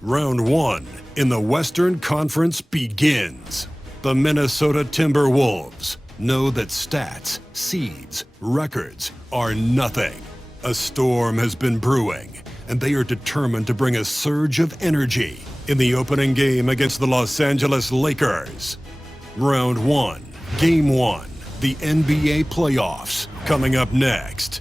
Round 1 in the Western Conference begins. The Minnesota Timberwolves know that stats, seeds, records are nothing. A storm has been brewing, and they are determined to bring a surge of energy in the opening game against the Los Angeles Lakers. Round 1, Game 1, the NBA playoffs, coming up next.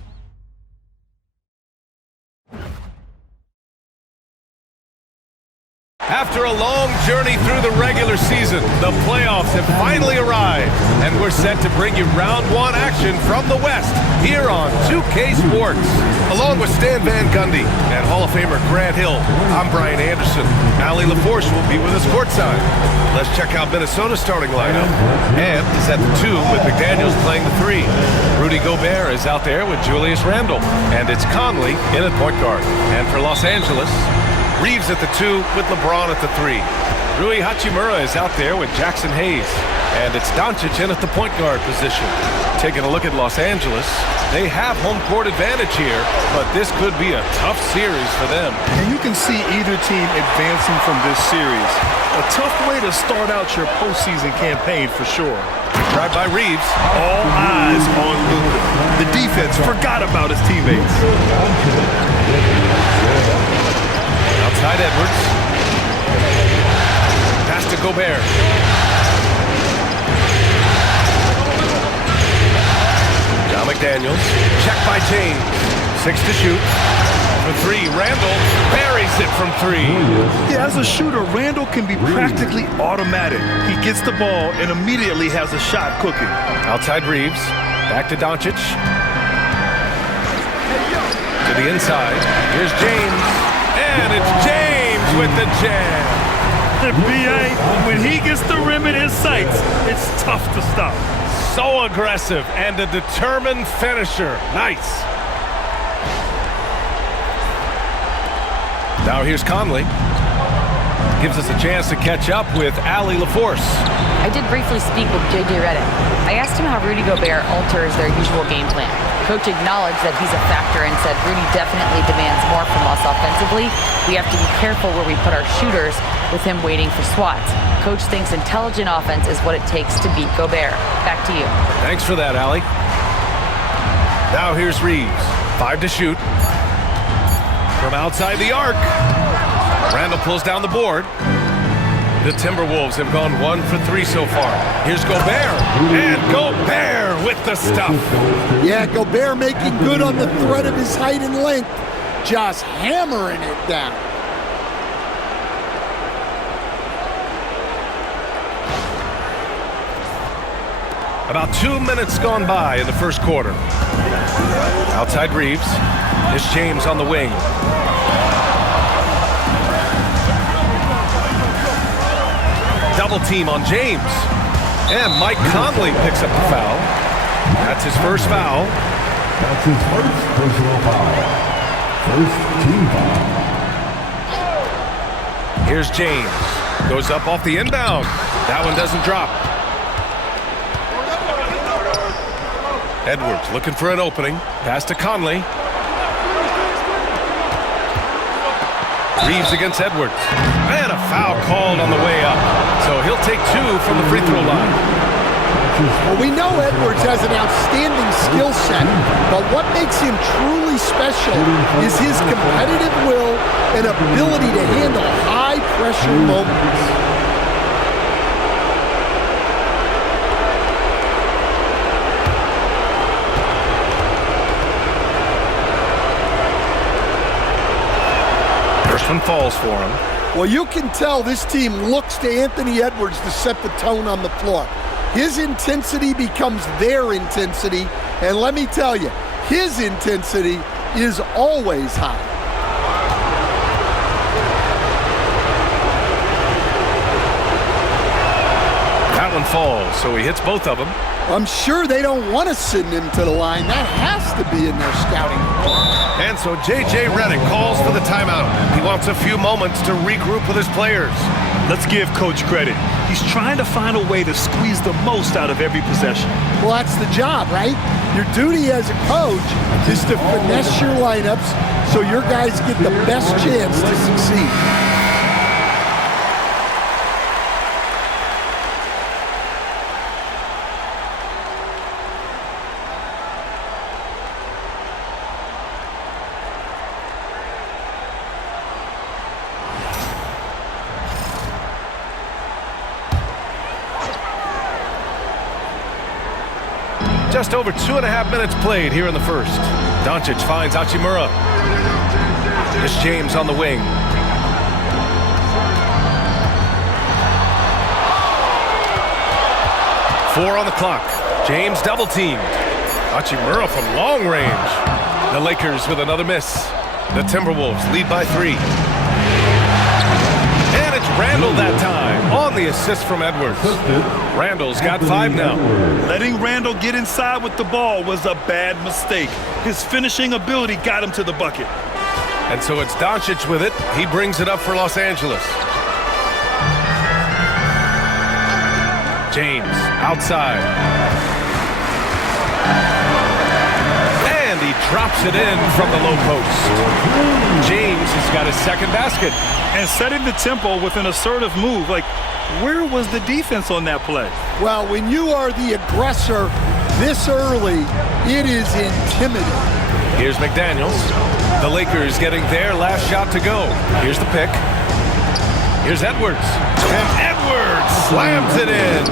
After a long journey through the regular season, the playoffs have finally arrived, and we're set to bring you round 1 action from the West here on 2K Sports. Along with Stan Van Gundy and Hall of Famer Grant Hill, I'm Brian Anderson. Allie LaForce will be with us courtside. Let's check out Minnesota's starting lineup. Ant is at the 2 with McDaniels playing the 3. Rudy Gobert is out there with Julius Randle, and it's Conley in at point guard. And for Los Angeles, Reeves at the 2 with LeBron at the 3. Rui Hachimura is out there with Jackson Hayes. And it's Doncic in at the point guard position. Taking a look at Los Angeles, they have home court advantage here, but this could be a tough series for them. And you can see either team advancing from this series. A tough way to start out your postseason campaign for sure. Drive by Reeves. All eyes on Luka. The defense forgot about his teammates. Outside Edwards. Pass to Gobert. Now McDaniels. Check by James. 6 to shoot. For 3, Randle buries it from 3. Yeah, as a shooter, Randle can be practically automatic. He gets the ball and immediately has a shot cooking. Outside Reeves. Back to Doncic. To the inside. Here's James. And it's James with the jam. B.A., when he gets the rim in his sights, it's tough to stop. So aggressive and a determined finisher. Nice. Now here's Conley. Gives us a chance to catch up with Allie LaForce. I did briefly speak with J.J. Redick. I asked him how Rudy Gobert alters their usual game plan. Coach acknowledged that he's a factor and said Rudy definitely demands more from us offensively. We have to be careful where we put our shooters with him waiting for swats. Coach thinks intelligent offense is what it takes to beat Gobert. Back to you. Thanks for that, Allie. Now here's Reeves. 5 to shoot. From outside the arc. Randle pulls down the board. The Timberwolves have gone 1 for 3 so far. Here's Gobert. And Gobert with the stuff. Yeah, Gobert making good on the threat of his height and length. Just hammering it down. About 2 minutes gone by in the first quarter. Outside Reeves. Here's James on the wing. Double team on James. And Mike Conley picks up the foul. That's his first foul. That's his first personal foul. First team foul. Here's James. Goes up off the inbound. That one doesn't drop. Edwards looking for an opening. Pass to Conley. Reeves against Edwards. And a foul called on the way up. So he'll take 2 from the free throw line. Well, we know Edwards has an outstanding skill set, but what makes him truly special is his competitive will and ability to handle high-pressure moments. First one falls for him. Well, you can tell this team looks to Anthony Edwards to set the tone on the floor. His intensity becomes their intensity, and let me tell you, his intensity is always high. That one falls, so he hits both of them. I'm sure they don't want to send him to the line. That has to be in their scouting report. And so J.J. Redick calls for the timeout. He wants a few moments to regroup with his players. Let's give Coach credit. He's trying to find a way to squeeze the most out of every possession. Well, that's the job, right? Your duty as a coach is to finesse your lineups so your guys get the best chance to succeed. Just over 2.5 minutes played here in the first. Doncic finds Hachimura. Here's James on the wing. Four on the clock. James double teamed. Hachimura from long range. The Lakers with another miss. The Timberwolves lead by 3. And it's Randall that time on the assist from Edwards. Randall's got 5 now. Letting Randall get inside with the ball was a bad mistake. His finishing ability got him to the bucket. And so it's Doncic with it. He brings it up for Los Angeles. James outside. And he drops it in from the low post. James has got his second basket. And setting the tempo with an assertive move. Like, where was the defense on that play? Well, when you are the aggressor this early, it is intimidating. Here's McDaniels. The Lakers getting their last shot to go. Here's the pick. Here's Edwards. And Edwards slams it in.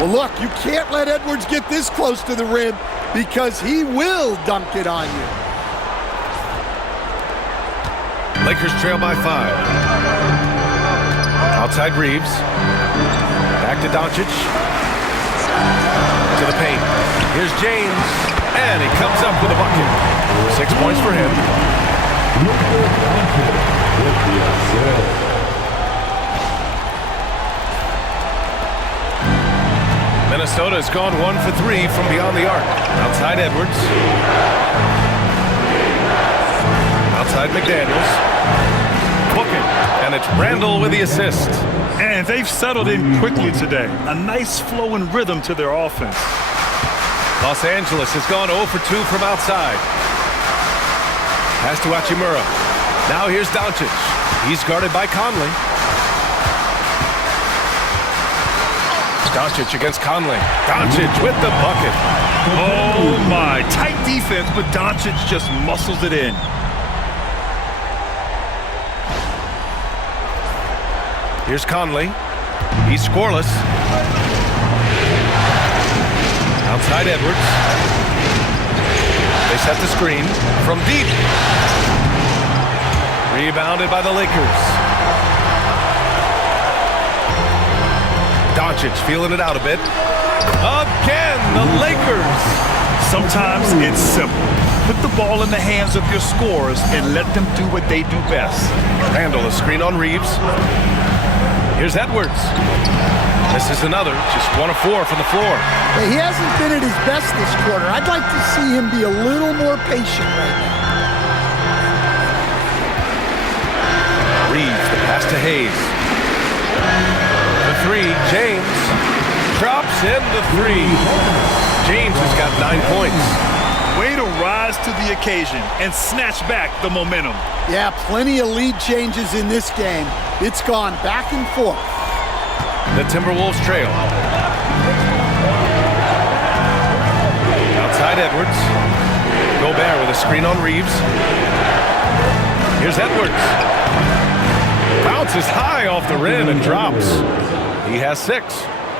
Well, look, you can't let Edwards get this close to the rim because he will dunk it on you. Lakers trail by 5. Outside Reeves. Back to Doncic. To the paint. Here's James. And he comes up with a bucket. 6 points for him. Minnesota has gone 1 for 3 from beyond the arc. Outside Edwards. Outside McDaniels. Booking. And it's Randall with the assist. And they've settled in quickly today. A nice flow and rhythm to their offense. Los Angeles has gone 0 for 2 from outside. Pass to Hachimura. Now here's Doncic. He's guarded by Conley. Doncic against Conley. Doncic with the bucket. Oh my, tight defense, but Doncic just muscles it in. Here's Conley. He's scoreless. Outside Edwards. They set the screen from deep. Rebounded by the Lakers. Doncic feeling it out a bit. Again, the Lakers. Sometimes it's simple. Put the ball in the hands of your scorers and let them do what they do best. Randall, a screen on Reeves. Here's Edwards. This is another, just 1 of 4 from the floor. Hey, he hasn't been at his best this quarter. I'd like to see him be a little more patient right now. Reeves, the pass to Hayes. The 3, James. Drops in the 3. James has got 9 points. Way to rise to the occasion and snatch back the momentum. Yeah, plenty of lead changes in this game. It's gone back and forth. The Timberwolves trail. Outside Edwards. Gobert with a screen on Reeves. Here's Edwards. Bounces high off the rim and drops. He has 6.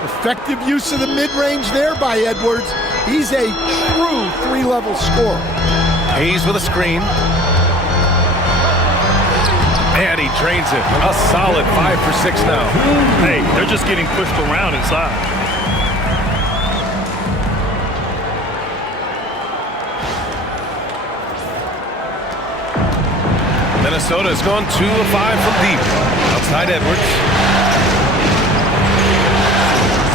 Effective use of the mid-range there by Edwards. He's a true 3-level scorer. Hayes with a screen. And he drains it. A solid 5 for 6 now. Hey, they're just getting pushed around inside. Minnesota has gone 2 of 5 from deep. Outside Edwards.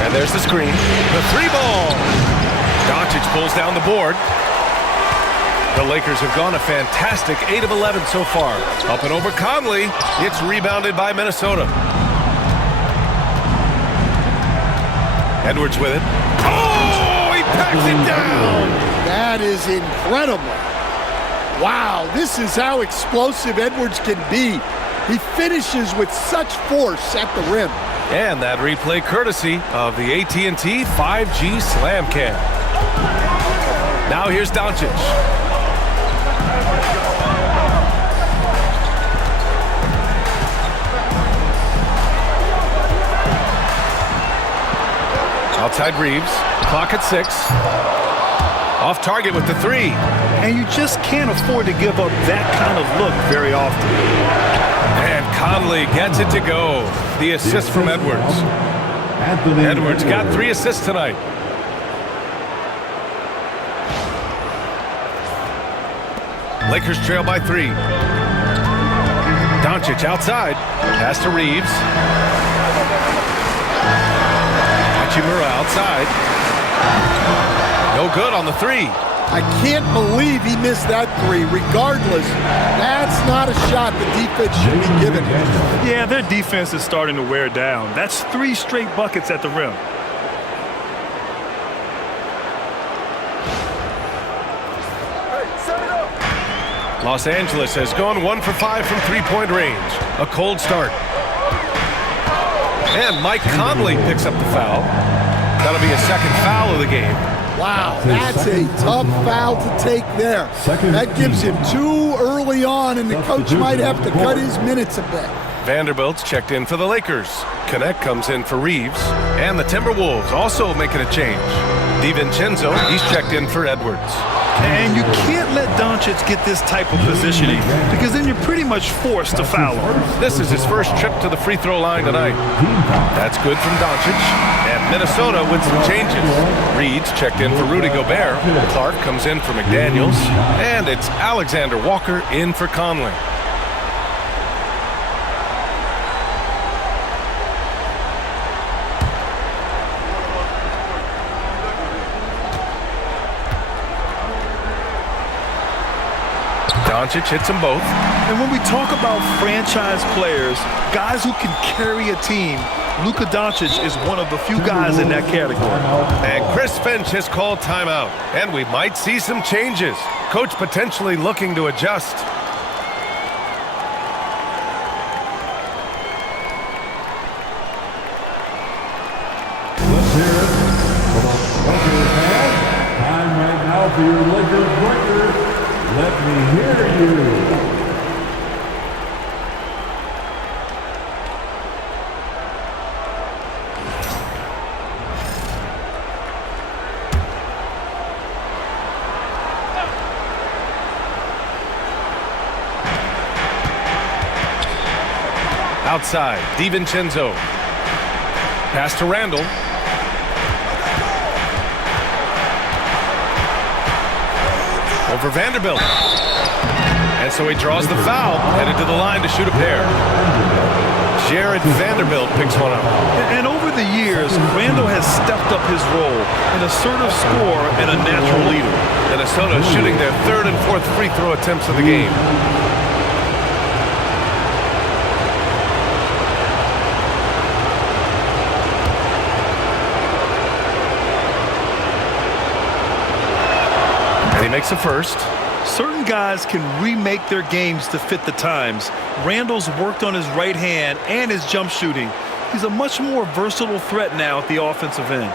And there's the screen. The 3-ball. Doncic pulls down the board. The Lakers have gone a fantastic 8 of 11 so far. Up and over Conley. It's rebounded by Minnesota. Edwards with it. Oh, he packs it down. That is incredible. Wow, this is how explosive Edwards can be. He finishes with such force at the rim. And that replay courtesy of the AT&T 5G Slam Cam. Now here's Doncic. Outside Reeves. Clock at 6. Off target with the three. And you just can't afford to give up that kind of look very often. And Conley gets it to go. The assist from Edwards. Edwards got 3 assists tonight. Lakers trail by 3. Doncic outside. Pass to Reeves. Hachimura outside. No good on the 3. I can't believe he missed that 3. Regardless, that's not a shot the defense should be giving. Yeah, their defense is starting to wear down. That's 3 straight buckets at the rim. Los Angeles has gone 1 for 5 from three-point range. A cold start. And Mike Conley picks up the foul. That'll be a second foul of the game. Wow, that's a tough foul to take there. That gives him 2 early on, and the coach might have to cut his minutes a bit. Vanderbilt's checked in for the Lakers. Connect comes in for Reeves. And the Timberwolves also making a change. DiVincenzo, he's checked in for Edwards. And you can't let Doncic get this type of positioning because then you're pretty much forced to foul him. This is his first trip to the free throw line tonight. That's good from Doncic. And Minnesota with some changes. Reed's checked in for Rudy Gobert. Clark comes in for McDaniels. And it's Alexander Walker in for Conley. Doncic hits them both. And when we talk about franchise players, guys who can carry a team, Luka Doncic is one of the few guys in that category. And Chris Finch has called timeout. And we might see some changes. Coach potentially looking to adjust. Let's hear it for the Lakers fans. Time right now for your Lakers record. Let me hear you. Outside, DiVincenzo. Pass to Randall. Over Vanderbilt. And so he draws the foul, headed to the line to shoot a pair. Jared Vanderbilt picks one up. And over the years, Randall has stepped up his role, an assertive scorer and a natural leader. Minnesota shooting their 3rd and 4th free throw attempts of the game. He makes a first. Certain guys can remake their games to fit the times. Randall's worked on his right hand and his jump shooting. He's a much more versatile threat now at the offensive end.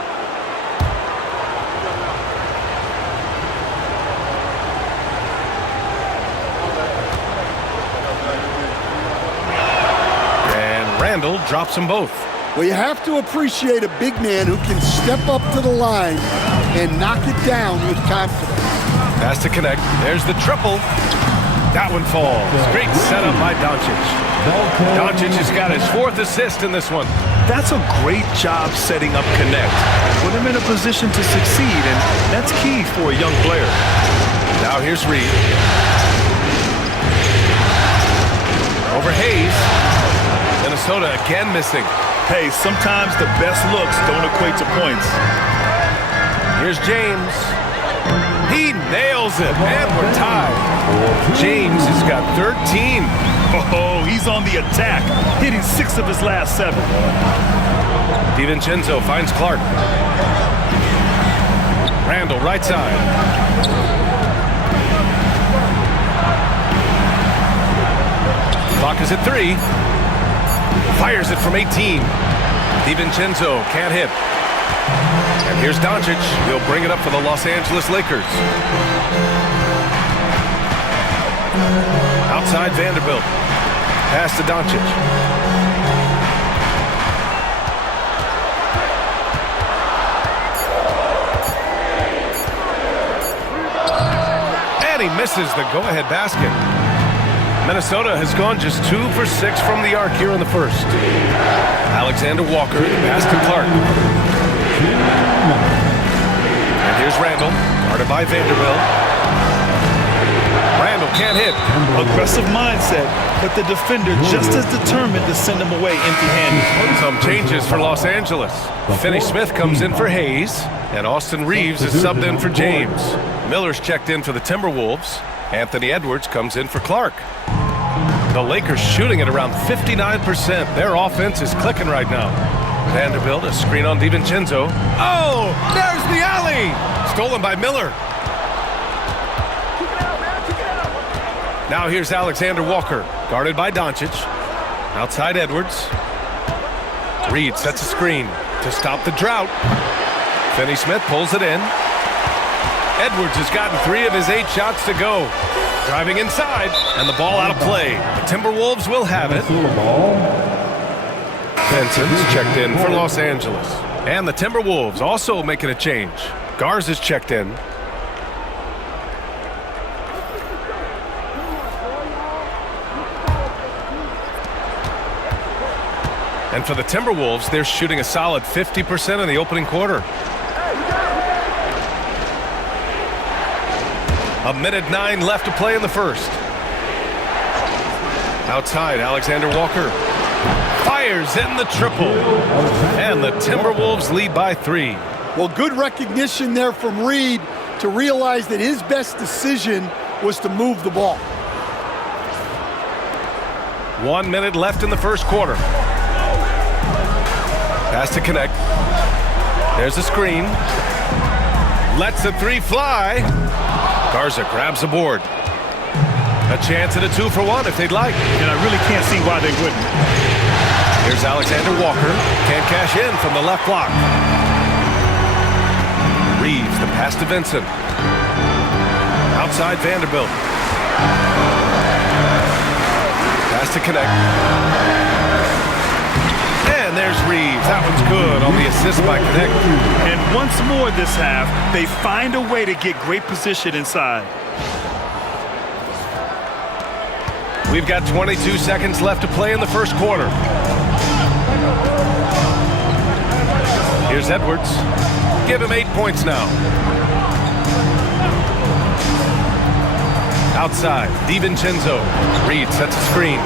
And Randall drops them both. Well, you have to appreciate a big man who can step up to the line and knock it down with confidence. Pass to Connect. There's the triple. That one falls. Great setup by Doncic. Doncic has got his 4th assist in this one. That's a great job setting up Connect. Put him in a position to succeed, and that's key for a young player. Now here's Reed. Over Hayes. Minnesota again missing. Hey, sometimes the best looks don't equate to points. Here's James. He nails it, and we're tied. James has got 13. Oh, he's on the attack, hitting 6 of his last 7. DiVincenzo finds Clark. Randall, right side. Clock is at 3. Fires it from 18. DiVincenzo can't hit. And here's Doncic. He'll bring it up for the Los Angeles Lakers. Outside Vanderbilt. Pass to Doncic. And he misses the go-ahead basket. Minnesota has gone just 2 for 6 from the arc here in the first. Alexander Walker, pass to Clark. And here's Randall, guarded by Vanderbilt. Randall can't hit. Aggressive mindset, but the defender just as determined to send him away empty-handed. Some changes for Los Angeles. Finney Smith comes in for Hayes, and Austin Reeves is subbed in for James. Miller's checked in for the Timberwolves. Anthony Edwards comes in for Clark. The Lakers shooting at around 59%. Their offense is clicking right now. Vanderbilt, a screen on DiVincenzo. Oh, there's the alley! Stolen by Miller. Now here's Alexander Walker, guarded by Doncic. Outside Edwards. Reed sets a screen to stop the drought. Finney Smith pulls it in. Edwards has gotten 3 of his 8 shots to go. Driving inside, and the ball out of play. The Timberwolves will have it. Benson's checked in for Los Angeles. And the Timberwolves also making a change. Garza's checked in. And for the Timberwolves, they're shooting a solid 50% in the opening quarter. A minute 9 left to play in the first. Outside, Alexander Walker fires in the triple. And the Timberwolves lead by 3. Well, good recognition there from Reed to realize that his best decision was to move the ball. 1 minute left in the first quarter. Pass to connect. There's a screen. Lets the 3 fly. Garza grabs the board. A chance at a 2-for-1 if they'd like. And I really can't see why they wouldn't. Here's Alexander Walker. Can't cash in from the left block. Reeves, the pass to Vincent. Outside Vanderbilt. Pass to connect. And there's Reeves. That one's good on the assist by Connect. And once more this half, they find a way to get great position inside. We've got 22 seconds left to play in the first quarter. Here's Edwards. Give him 8 points now. Outside, DiVincenzo. Reed sets a screen.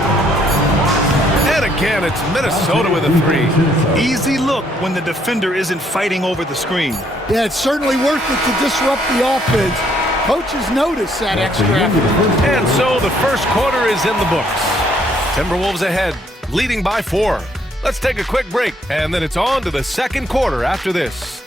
And again, it's Minnesota with a 3. Easy look when the defender isn't fighting over the screen. Yeah, it's certainly worth it to disrupt the offense. Coaches notice that extra effort. And so the first quarter is in the books. Timberwolves ahead, leading by 4. Let's take a quick break, and then it's on to the second quarter after this.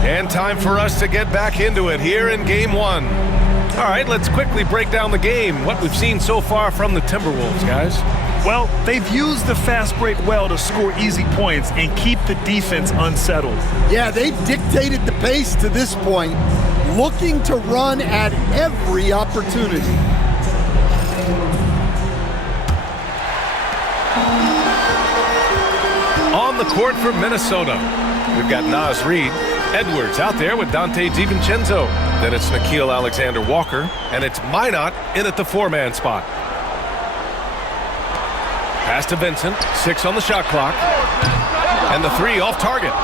And time for us to get back into it here in Game 1. All right, let's quickly break down the game, what we've seen so far from the Timberwolves, guys. Well, they've used the fast break well to score easy points and keep the defense unsettled. Yeah, they've dictated the pace to this point, looking to run at every opportunity. On the court for Minnesota, we've got Naz Reid. Edwards out there with Dante DiVincenzo. Then it's Nickeil Alexander-Walker, and it's Minot in at the 4-man spot. Pass to Vincent, 6 on the shot clock. And the 3 off target.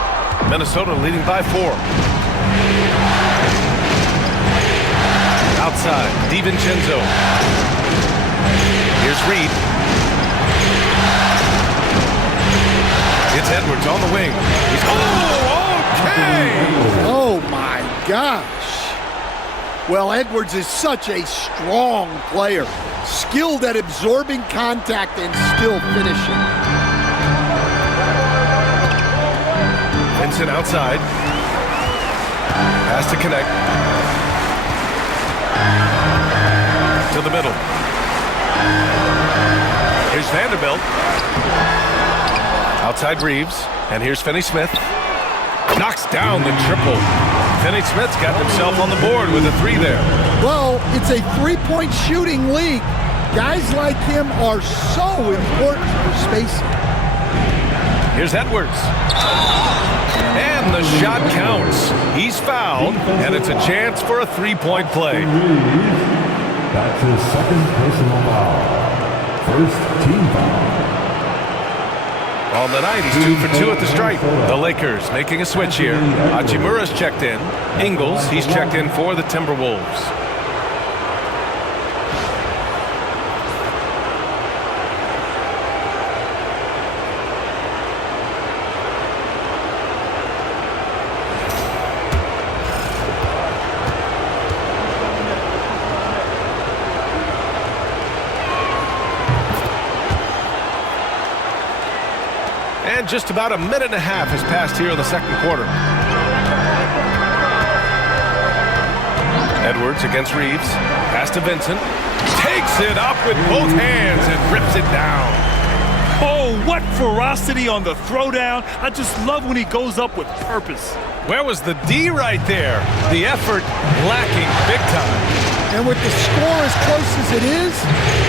Minnesota leading by 4. Outside, DiVincenzo. Here's Reed. It's Edwards on the wing. He's okay! Oh my gosh. Well, Edwards is such a strong player, skilled at absorbing contact and still finishing. Vincent outside. Pass to connect. To the middle. Here's Vanderbilt. Outside Reeves. And here's Finney Smith. Knocks down the triple. Finney-Smith's got himself on the board with a 3 there. Well, it's a three-point shooting league. Guys like him are so important for spacing. Here's Edwards. And the shot counts. He's fouled, and it's a chance for a three-point play. That's his second personal foul. First team foul. On the night, he's 2 for 2 at the stripe. The Lakers making a switch here. Hachimura's checked in. Ingles, he's checked in for the Timberwolves. And just about a minute and a half has passed here in the second quarter. Edwards against Reeves. Pass to Vincent. Takes it up with both hands and rips it down. Oh, what ferocity on the throwdown. I just love when he goes up with purpose. Where was the D right there? The effort lacking big time. And with the score as close as it is,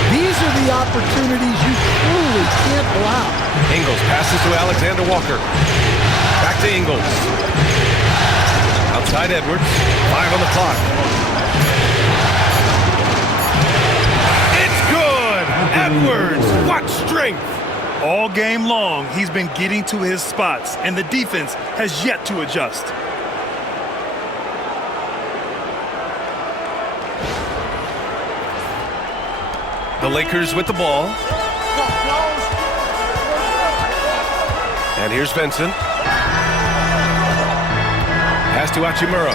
these are the opportunities you truly can't allow. Ingles passes to Alexander Walker. Back to Ingles. Outside Edwards. 5 on the clock. It's good! Edwards, what strength! All game long, he's been getting to his spots, and the defense has yet to adjust. The Lakers with the ball. And here's Vincent. Pass to Hachimura.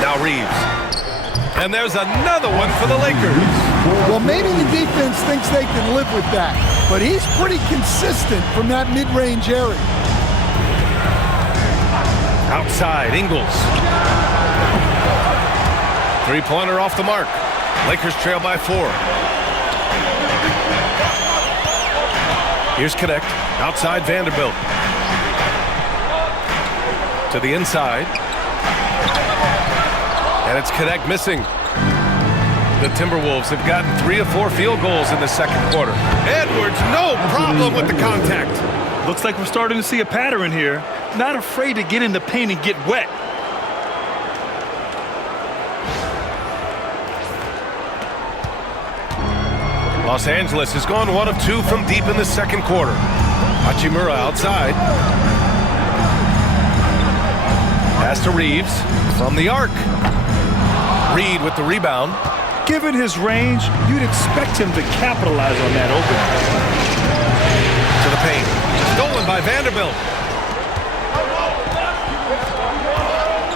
Now Reeves. And there's another one for the Lakers. Well, maybe the defense thinks they can live with that, but he's pretty consistent from that mid-range area. Outside, Ingles. Three-pointer off the mark. Lakers trail by 4. Here's Connect. Outside Vanderbilt. To the inside. And it's Connect missing. The Timberwolves have gotten 3 of 4 field goals in the second quarter. Edwards, no problem with the contact. Looks like we're starting to see a pattern here. Not afraid to get in the paint and get wet. Los Angeles has gone 1 of 2 from deep in the second quarter. Hachimura outside. Pass to Reeves from the arc. Reed with the rebound. Given his range, you'd expect him to capitalize on that opening. To the paint. Stolen by Vanderbilt.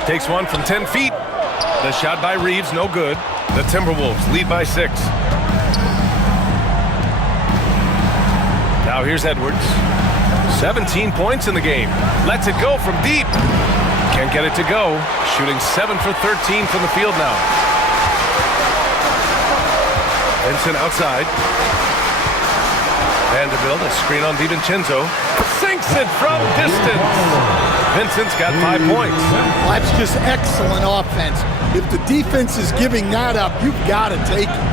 Takes one from 10 feet. The shot by Reeves, no good. The Timberwolves lead by 6. Now here's Edwards. 17 points in the game. Lets it go from deep. Can't get it to go. Shooting 7 for 13 from the field now. Vincent outside. Vanderbilt, a screen on DiVincenzo. Sinks it from distance. Vincent's got 5 points. That's just excellent offense. If the defense is giving that up, you've got to take it.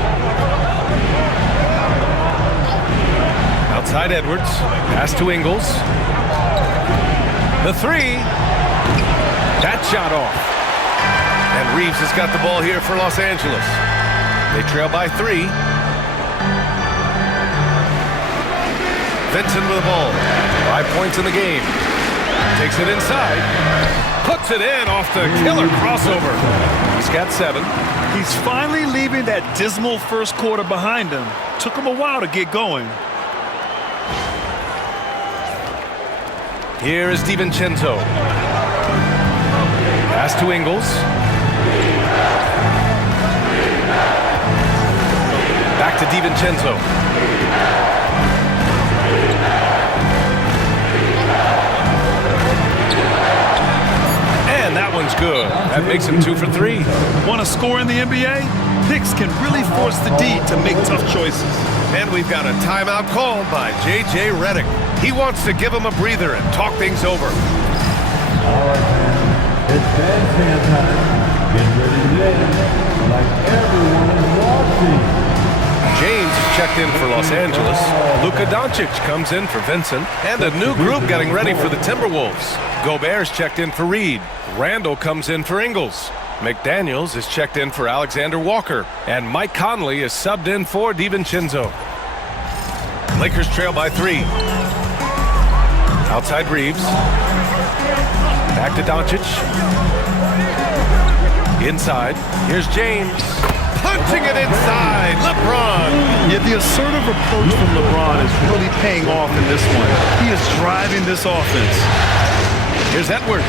Outside Edwards. Pass to Ingles. The 3. That shot off. And Reeves has got the ball here for Los Angeles. They trail by 3. Vincent with the ball. 5 points in the game. Takes it inside. Puts it in off the killer crossover. He's got 7. He's finally leaving that dismal first quarter behind him. Took him a while to get going. Here is DiVincenzo. Pass to Ingles. Back to DiVincenzo. And that one's good. That makes him 2 for 3. Want to score in the NBA? Picks can really force the D to make tough choices. And we've got a timeout called by J.J. Redick. He wants to give him a breather and talk things over. All right, fans. It's bandstand time. Get ready to dance like everyone is watching. James is checked in for Los Angeles. Luka Doncic comes in for Vincent. And a new group getting ready for the Timberwolves. Gobert's checked in for Reed. Randall comes in for Ingles. McDaniels is checked in for Alexander Walker. And Mike Conley is subbed in for DiVincenzo. Lakers trail by 3. Outside Reeves. Back to Doncic. Inside. Here's James. Punching it inside. LeBron. Yeah, the assertive approach from LeBron is really paying off in this one. He is driving this offense. Here's Edwards.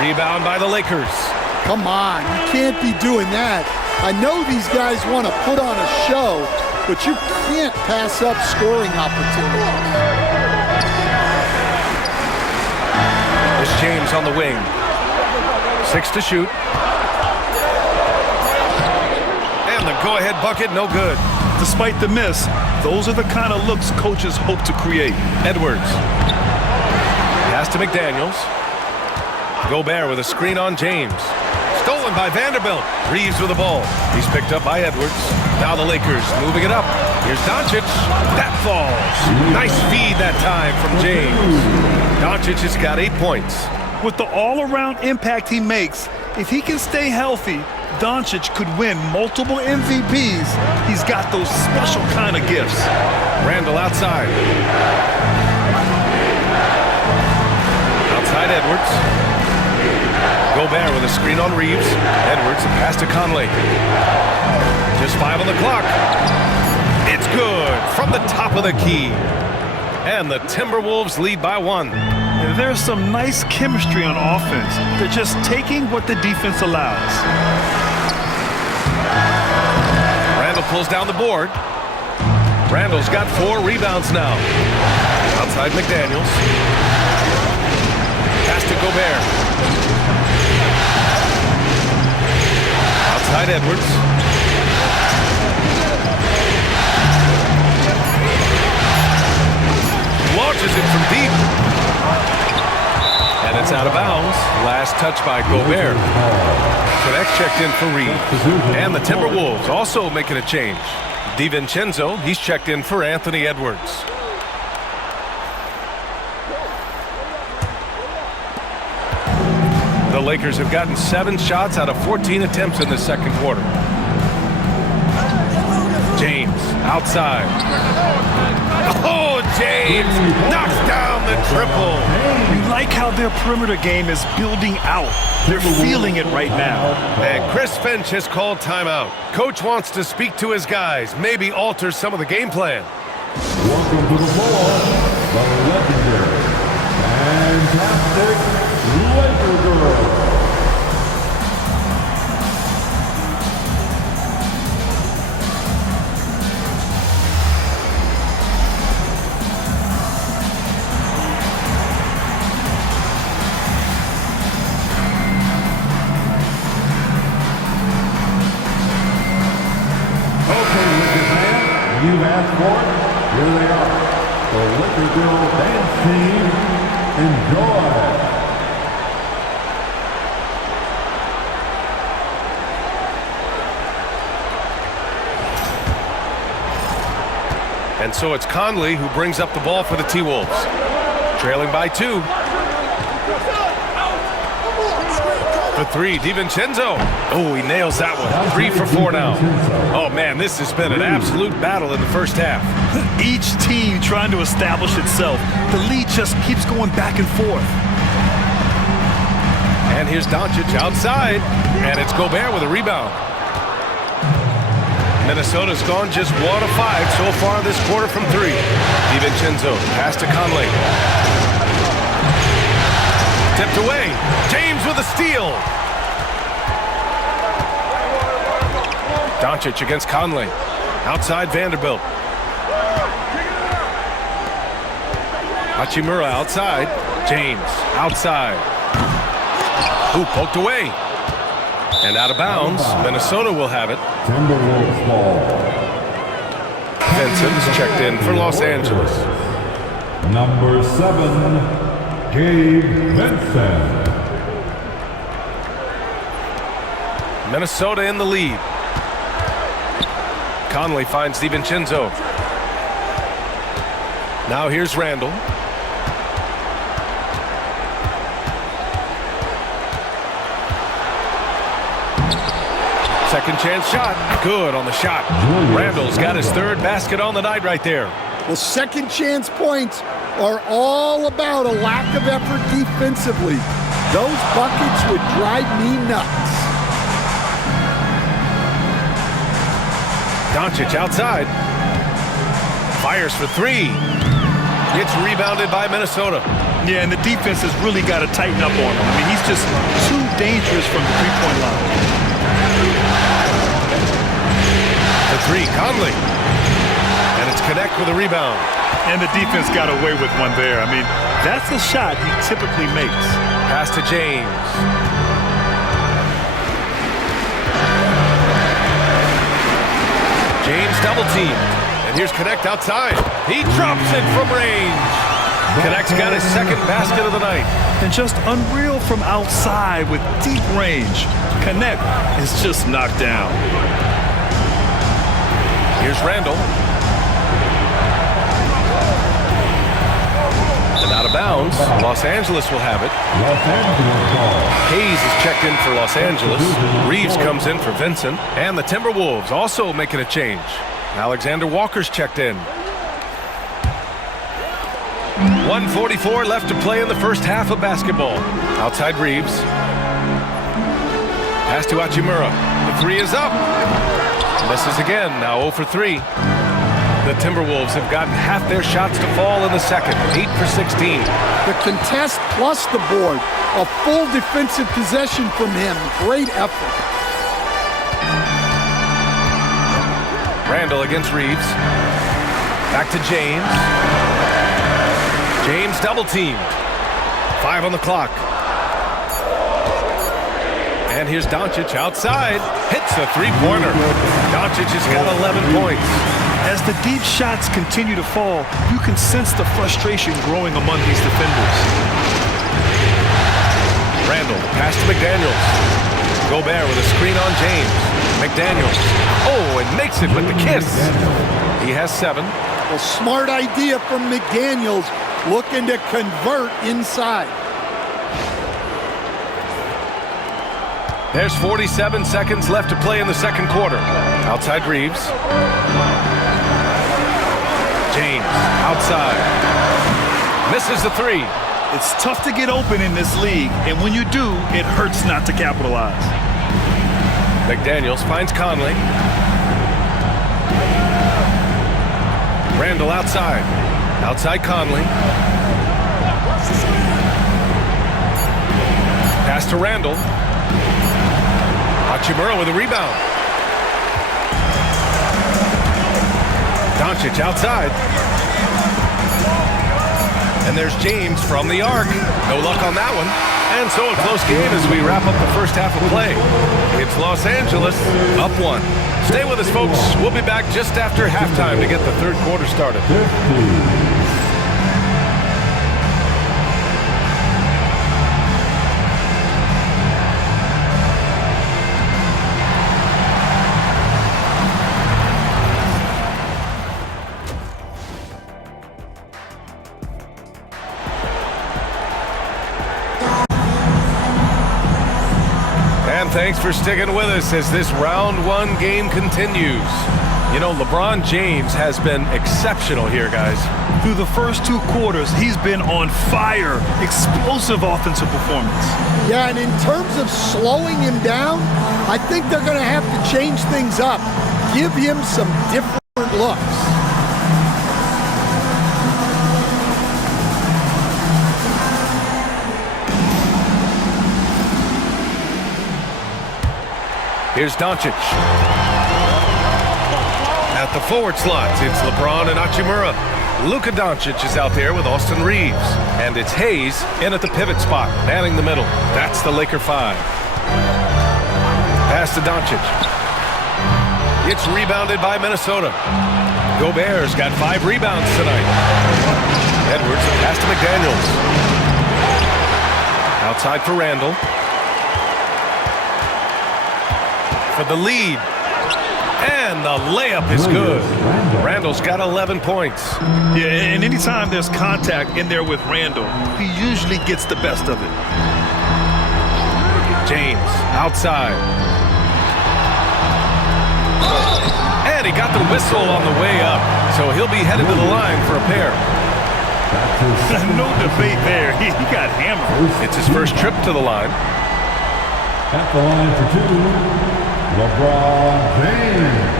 Rebound by the Lakers. Come on, you can't be doing that. I know these guys want to put on a show, but you can't pass up scoring opportunities. There's James on the wing. 6 to shoot. And the go-ahead bucket, no good. Despite the miss, those are the kind of looks coaches hope to create. Edwards. Pass to McDaniels. Gobert with a screen on James. Stolen by Vanderbilt. Reeves with the ball. He's picked up by Edwards. Now the Lakers moving it up. Here's Doncic. That falls. Nice feed that time from James. Doncic has got 8 points. With the all-around impact he makes, if he can stay healthy, Doncic could win multiple MVPs. He's got those special kind of gifts. Randall outside. Outside Edwards. Gobert with a screen on Reeves. Edwards, a pass to Conley. Just 5 on the clock. It's good from the top of the key. And the Timberwolves lead by 1. And there's some nice chemistry on offense. They're just taking what the defense allows. Randall pulls down the board. Randall's got 4 rebounds now. Outside McDaniels. Pass to Gobert. Outside Edwards. Launches it from deep. And it's out of bounds. Last touch by Gobert. Connect checked in for Reed. And the Timberwolves also making a change. DiVincenzo, he's checked in for Anthony Edwards. The Lakers have gotten 7 shots out of 14 attempts in the second quarter. James outside. Oh, James knocks down the triple. You like how their perimeter game is building out. They're feeling it right now. And Chris Finch has called timeout. Coach wants to speak to his guys, maybe alter some of the game plan. Welcome to the floor, the legendary, fantastic Laker girl. You asked for it, here they are. The Laker Girl Dance Team. Enjoy. And so it's Conley who brings up the ball for the T-Wolves. Trailing by 2. For 3, DiVincenzo. Oh, he nails that one. 3 for 4 now. Oh, man, this has been an absolute battle in the first half. Each team trying to establish itself. The lead just keeps going back and forth. And here's Doncic outside. And it's Gobert with a rebound. Minnesota's gone just 1 of 5 so far this quarter from 3. DiVincenzo, pass to Conley. Tipped away. James with a steal. Doncic against Conley. Outside Vanderbilt. Hachimura outside. James outside. Ooh, poked away. And out of bounds. Minnesota will have it. Timberwolves ball. Vincent's checked in for Los Angeles. Number 7, Gabe Vincent. Minnesota in the lead. Conley finds DiVincenzo. Now here's Randall. Second chance shot. Good on the shot. Randall's got his third basket on the night right there. Well, second chance points are all about a lack of effort defensively. Those buckets would drive me nuts. Doncic outside. Fires for three. It's rebounded by Minnesota. Yeah, and the defense has really got to tighten up on him. I mean, he's just too dangerous from the three-point line. The three, Conley. And it's Connect with a rebound. And the defense got away with one there. I mean, that's a shot he typically makes. Pass to James. James double team. And here's Connect outside. He drops it from range. Connect's got his second basket of the night. And just unreal from outside with deep range. Connect is just knocked down. Here's Randall. And out of bounds. Los Angeles will have it. Los Angeles ball. Hayes is checked in for Los Angeles. Reeves comes in for Vincent. And the Timberwolves also making a change. Alexander Walker's checked in. 1:44 left to play in the first half of basketball. Outside Reeves. Pass to Hachimura. The three is up. Misses again, now 0 for 3. The Timberwolves have gotten half their shots to fall in the second, 8 for 16. The contest plus the board. A full defensive possession from him. Great effort. Randall against Reeves. Back to James. James double teamed. 5 on the clock. And here's Doncic outside. Hits a three-pointer. Doncic has got 11 points. As the deep shots continue to fall, you can sense the frustration growing among these defenders. Randall, pass to McDaniels. Gobert with a screen on James. McDaniels. Oh, and makes it with the kiss. He has 7. A smart idea from McDaniels, looking to convert inside. There's 47 seconds left to play in the second quarter. Outside Reeves. James, outside. Misses the three. It's tough to get open in this league, and when you do, it hurts not to capitalize. McDaniels finds Conley. Randall outside. Outside Conley. Pass to Randall. Hachimura with a rebound. Doncic outside. And there's James from the arc. No luck on that one. And so a close game as we wrap up the first half of play. It's Los Angeles up 1. Stay with us, folks. We'll be back just after halftime to get the third quarter started. 50. Thanks for sticking with us as this round 1 game continues. You know, LeBron James has been exceptional here, guys. Through the first 2 quarters, he's been on fire. Explosive offensive performance. Yeah, and in terms of slowing him down, I think they're going to have to change things up. Give him some different looks. Here's Doncic. At the forward slots, it's LeBron and Hachimura. Luka Doncic is out there with Austin Reeves. And it's Hayes in at the pivot spot, manning the middle. That's the Laker 5. Pass to Doncic. It's rebounded by Minnesota. Gobert's got 5 rebounds tonight. Edwards, pass to McDaniels. Outside for Randall. For the lead. And the layup is good. Randall's got 11 points. Yeah, and anytime there's contact in there with Randall, he usually gets the best of it. James outside. And he got the whistle on the way up, so he'll be headed to the line for a pair. No debate there. He got hammered. It's his first trip to the line. At the line for two, LeBron James.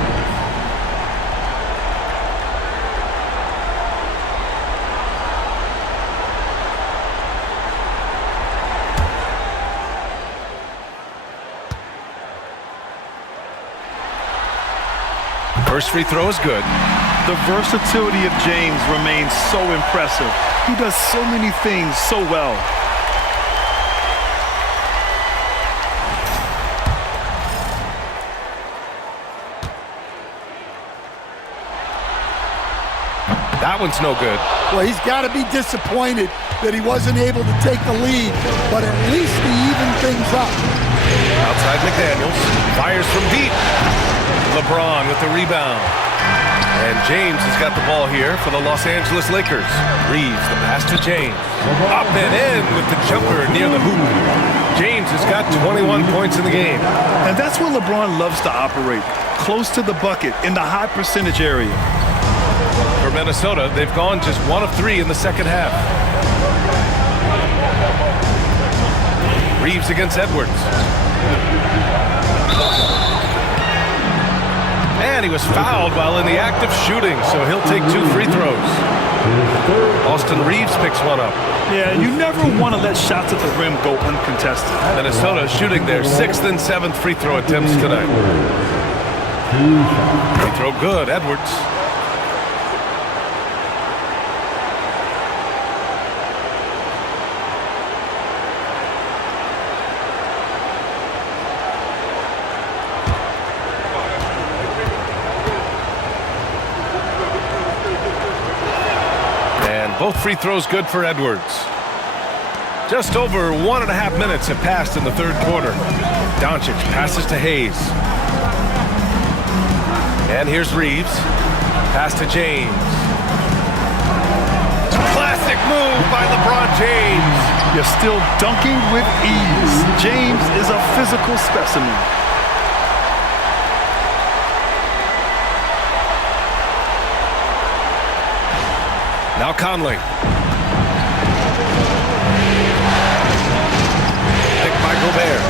First free throw is good. The versatility of James remains so impressive. He does so many things so well. That one's no good. Well, he's got to be disappointed that he wasn't able to take the lead, but at least he evened things up. Outside McDaniels. Fires from deep. LeBron with the rebound. And James has got the ball here for the Los Angeles Lakers. Reeves, the pass to James. Up and in with the jumper near the hoop. James has got 21 points in the game. And that's where LeBron loves to operate, close to the bucket in the high percentage area. For Minnesota, they've gone just 1 of 3 in the second half. Reeves against Edwards. And he was fouled while in the act of shooting, so he'll take 2 free throws. Austin Reeves picks one up. Yeah, you never want to let shots at the rim go uncontested. Minnesota shooting their 6th and 7th free throw attempts tonight. Free throw good, Edwards. Both free throws good for Edwards. Just over 1.5 minutes have passed in the third quarter. Doncic passes to Hayes. And here's Reeves. Pass to James. Classic move by LeBron James. You're still dunking with ease. James is a physical specimen. Now Conley. Picked by Gobert.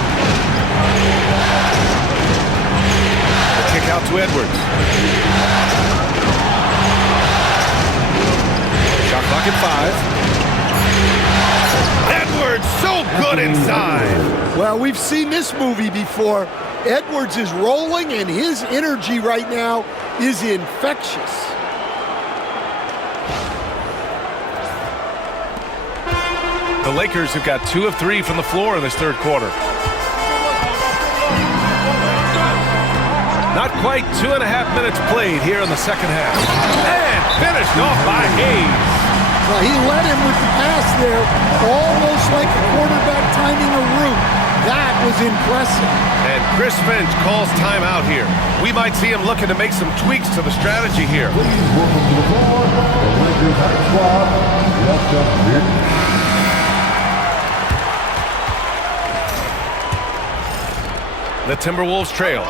The kick out to Edwards. Shot clock at 5. Edwards so good inside. Well, we've seen this movie before. Edwards is rolling, and his energy right now is infectious. The Lakers have got 2 of 3 from the floor in this third quarter. Not quite 2.5 minutes played here in the second half. And finished off by Hayes. Well, he led him with the pass there, almost like a quarterback timing a route. That was impressive. And Chris Finch calls timeout here. We might see him looking to make some tweaks to the strategy here. Please welcome to the floor, the Lakers high squad, left up here. The Timberwolves trail.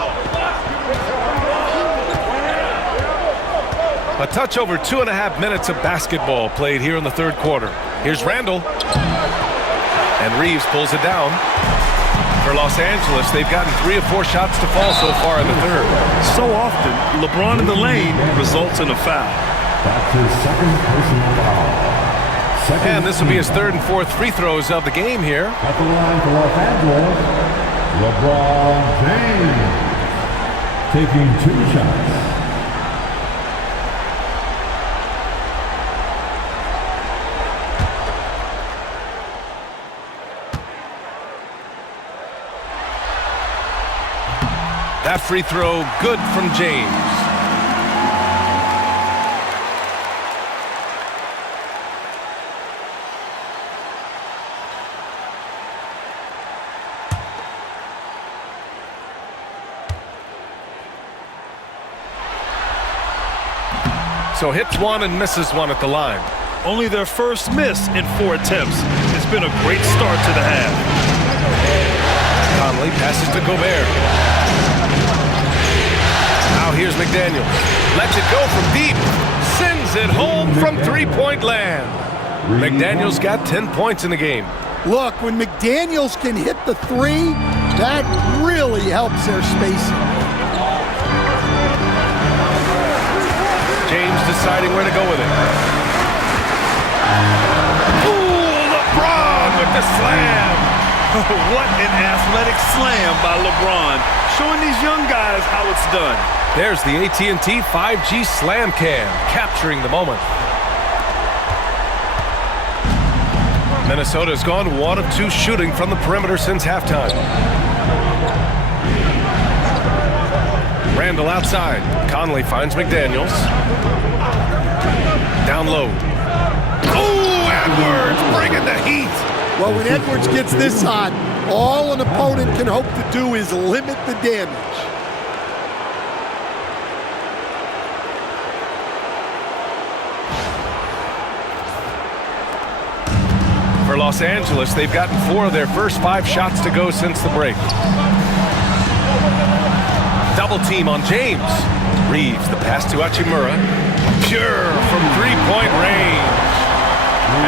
A touch over 2.5 minutes of basketball played here in the third quarter. Here's Randall. And Reeves pulls it down. For Los Angeles, they've gotten 3 of 4 shots to fall so far in the third. So often, LeBron in the lane results in a foul. That's his second personal foul. And this will be his 3rd and 4th free throws of the game here. At the line for Los Angeles, LeBron James taking 2 shots. That free throw good from James. So hits one and misses one at the line. Only their first miss in 4 attempts. It's been a great start to the half. Conley passes to Gobert. Now here's McDaniels. Lets it go from deep. Sends it home from three-point land. McDaniels got 10 points in the game. Look, when McDaniels can hit the 3, that really helps their spacing. James deciding where to go with it. Ooh, LeBron with the slam. What an athletic slam by LeBron, showing these young guys how it's done. There's the AT&T 5G Slam Cam, capturing the moment. Minnesota's gone 1 of 2 shooting from the perimeter since halftime. Randall outside. Conley finds McDaniels. Down low. Oh, Edwards bringing the heat. Well, when Edwards gets this hot, all an opponent can hope to do is limit the damage. For Los Angeles, they've gotten 4 of their first 5 shots to go since the break. Double team on James. Reeves, the pass to Hachimura. Pure from three-point range.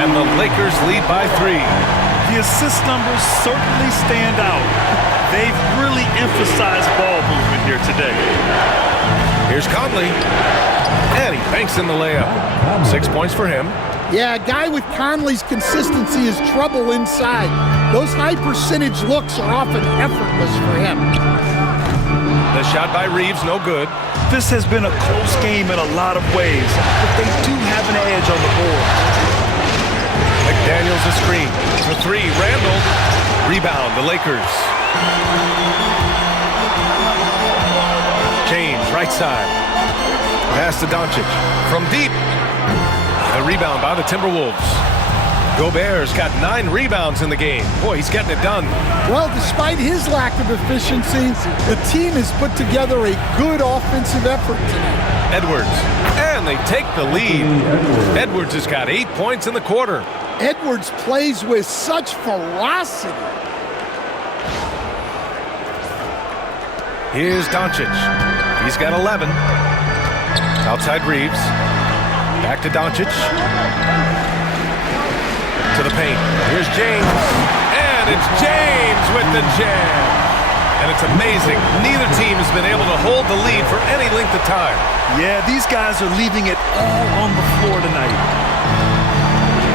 And the Lakers lead by 3. The assist numbers certainly stand out. They've really emphasized ball movement here today. Here's Conley. And he banks in the layup. 6 points for him. Yeah, a guy with Conley's consistency is trouble inside. Those high percentage looks are often effortless for him. The shot by Reeves, no good. This has been a close game in a lot of ways, but they do have an edge on the board. McDaniels a screen. For 3, Randall. Rebound, the Lakers. James, right side. Pass to Doncic. From deep. The rebound by the Timberwolves. Gobert's got 9 rebounds in the game. Boy, he's getting it done. Well, despite his lack of efficiency, the team has put together a good offensive effort tonight. Edwards. And they take the lead. Edwards has got 8 points in the quarter. Edwards plays with such ferocity. Here's Doncic. He's got 11. Outside Reeves. Back to Doncic. To the paint. Here's James. And it's James with the jam. And it's amazing. Neither team has been able to hold the lead for any length of time. Yeah, these guys are leaving it all on the floor tonight.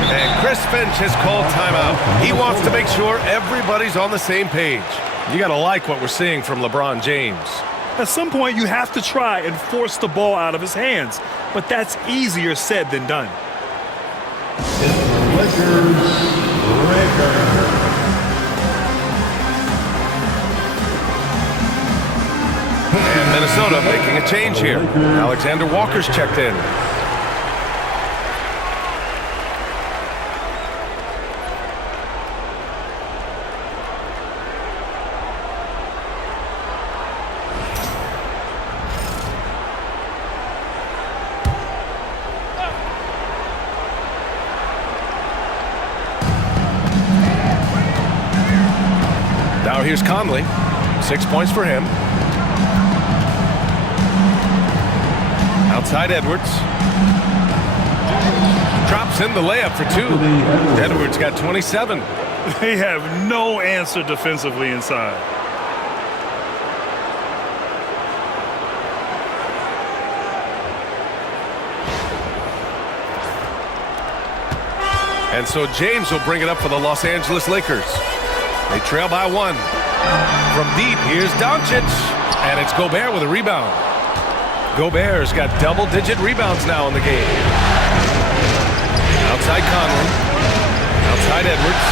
And Chris Finch has called timeout. He wants to make sure everybody's on the same page. You got to like what we're seeing from LeBron James. At some point, you have to try and force the ball out of his hands, but that's easier said than done. And Minnesota making a change here. Alexander Walker's checked in. Now here's Conley. 6 points for him. Outside Edwards. Drops in the layup for 2. Edwards got 27. They have no answer defensively inside. And so James will bring it up for the Los Angeles Lakers. They trail by 1. From deep, here's Doncic. And it's Gobert with a rebound. Gobert's got double-digit rebounds now in the game. Outside Conley. Outside Edwards.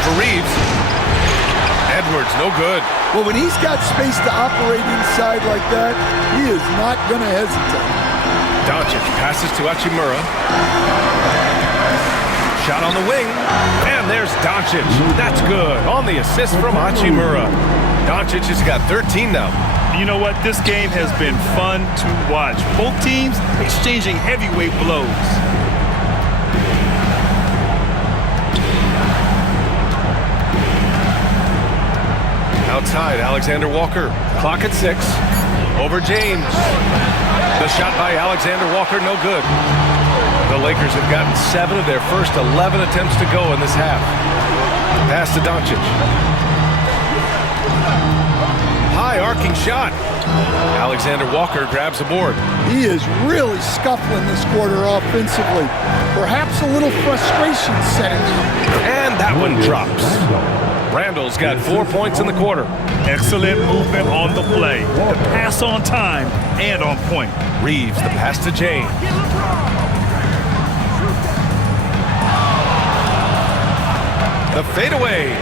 Over Reeves. Edwards, no good. Well, when he's got space to operate inside like that, he is not going to hesitate. Doncic passes to Hachimura. Shot on the wing, and there's Doncic. That's good on the assist from Hachimura. Doncic has got 13 now. You know what? This game has been fun to watch. Both teams exchanging heavyweight blows. Outside, Alexander Walker. Clock at 6. Over James. The shot by Alexander Walker, no good. The Lakers have gotten 7 of their first 11 attempts to go in this half. Pass to Doncic. High arcing shot. Alexander Walker grabs the board. He is really scuffling this quarter offensively. Perhaps a little frustration setting in. And that one drops. Randall's got 4 points in the quarter. Excellent movement on the play. The pass on time and on point. Reeves, the pass to James. The fadeaway.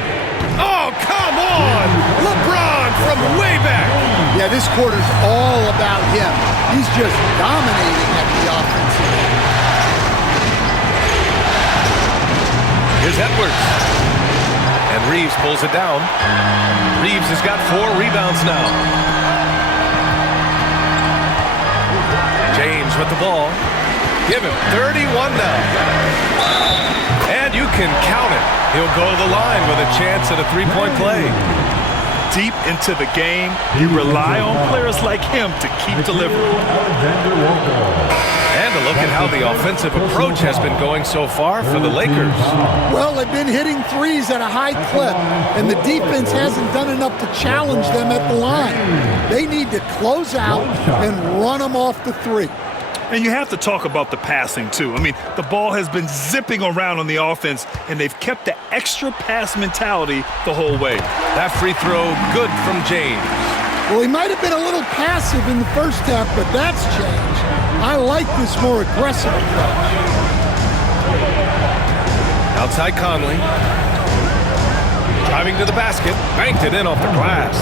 Oh, come on! LeBron from way back. Yeah, this quarter's all about him. He's just dominating at the offense. Here's Edwards. And Reeves pulls it down. Reeves has got 4 rebounds now. James with the ball. Give him 31 now. And you can count it. He'll go to the line with a chance at a 3-point play. Deep into the game, you rely on players like him to keep delivering. And a look at how the offensive approach has been going so far for the Lakers. Well, they've been hitting threes at a high clip, and the defense hasn't done enough to challenge them at the line. They need to close out and run them off the three. And you have to talk about the passing, too. I mean, the ball has been zipping around on the offense, and they've kept the extra pass mentality the whole way. That free throw, good from James. Well, he might have been a little passive in the first half, but that's changed. I like this more aggressive approach. Outside Conley. Driving to the basket, banked it in off the glass.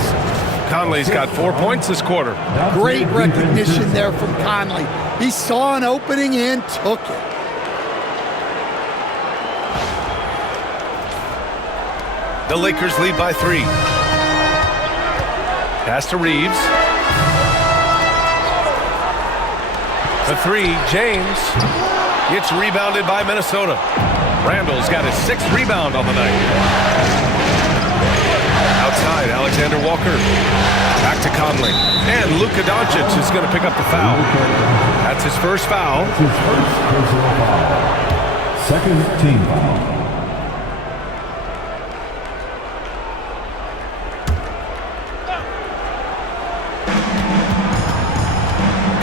Conley's got 4 points this quarter. Great recognition there from Conley. He saw an opening and took it. The Lakers lead by 3. Pass to Reeves. The 3, James. Gets rebounded by Minnesota. Randall's got his 6th rebound on the night. Outside, Alexander Walker. Back to Conley. And Luka Doncic is going to pick up the foul. That's his first foul. His first personal foul. Second team foul.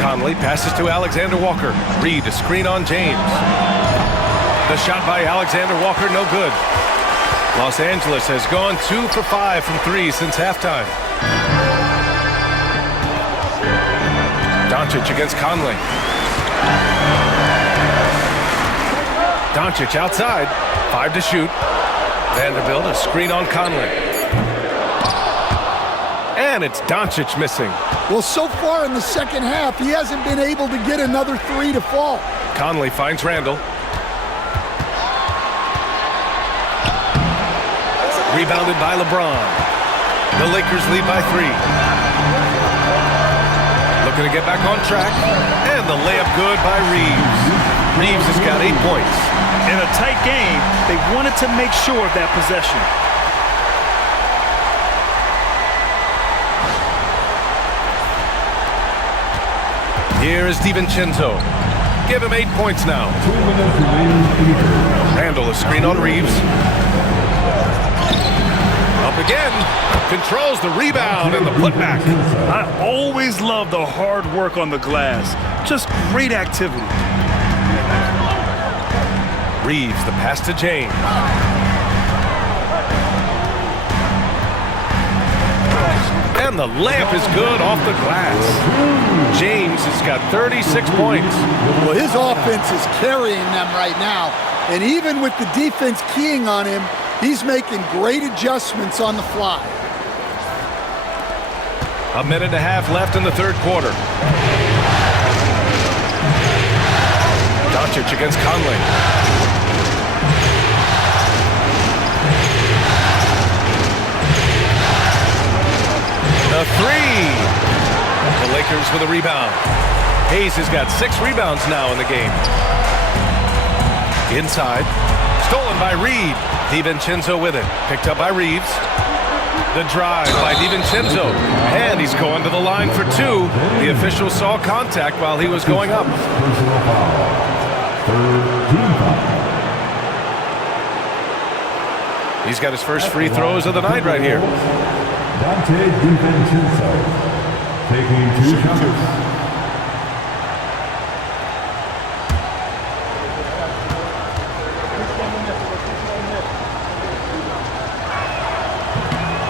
Conley passes to Alexander Walker. Reed, a screen on James. The shot by Alexander Walker, no good. Los Angeles has gone 2 for 5 from 3 since halftime. Doncic against Conley. Doncic outside. 5 to shoot. Vanderbilt, a screen on Conley. And it's Doncic missing. Well, so far in the second half, he hasn't been able to get another 3 to fall. Conley finds Randall. Rebounded by LeBron. The Lakers lead by 3. Looking to get back on track. And the layup good by Reeves. Reeves has got 8 points. In a tight game, they wanted to make sure of that possession. Here is DiVincenzo. Give him 8 points now. Randall, a screen on Reeves. Up again. Controls the rebound and the putback. I always love the hard work on the glass. Just great activity. Reeves, the pass to James. And the layup is good off the glass. James has got 36 points. Well, his offense is carrying them right now. And even with the defense keying on him, he's making great adjustments on the fly. A minute and a half left in the third quarter. Doncic against Conley. The 3. The Lakers with a rebound. Hayes has got 6 rebounds now in the game. Inside. Stolen by Reed. DiVincenzo with it. Picked up by Reeves. The drive by DiVincenzo. And he's going to the line for 2. The official saw contact while he was going up. Personal foul. Third team foul. He's got his first free throws of the night right here. Dante DiVincenzo taking 2 shots.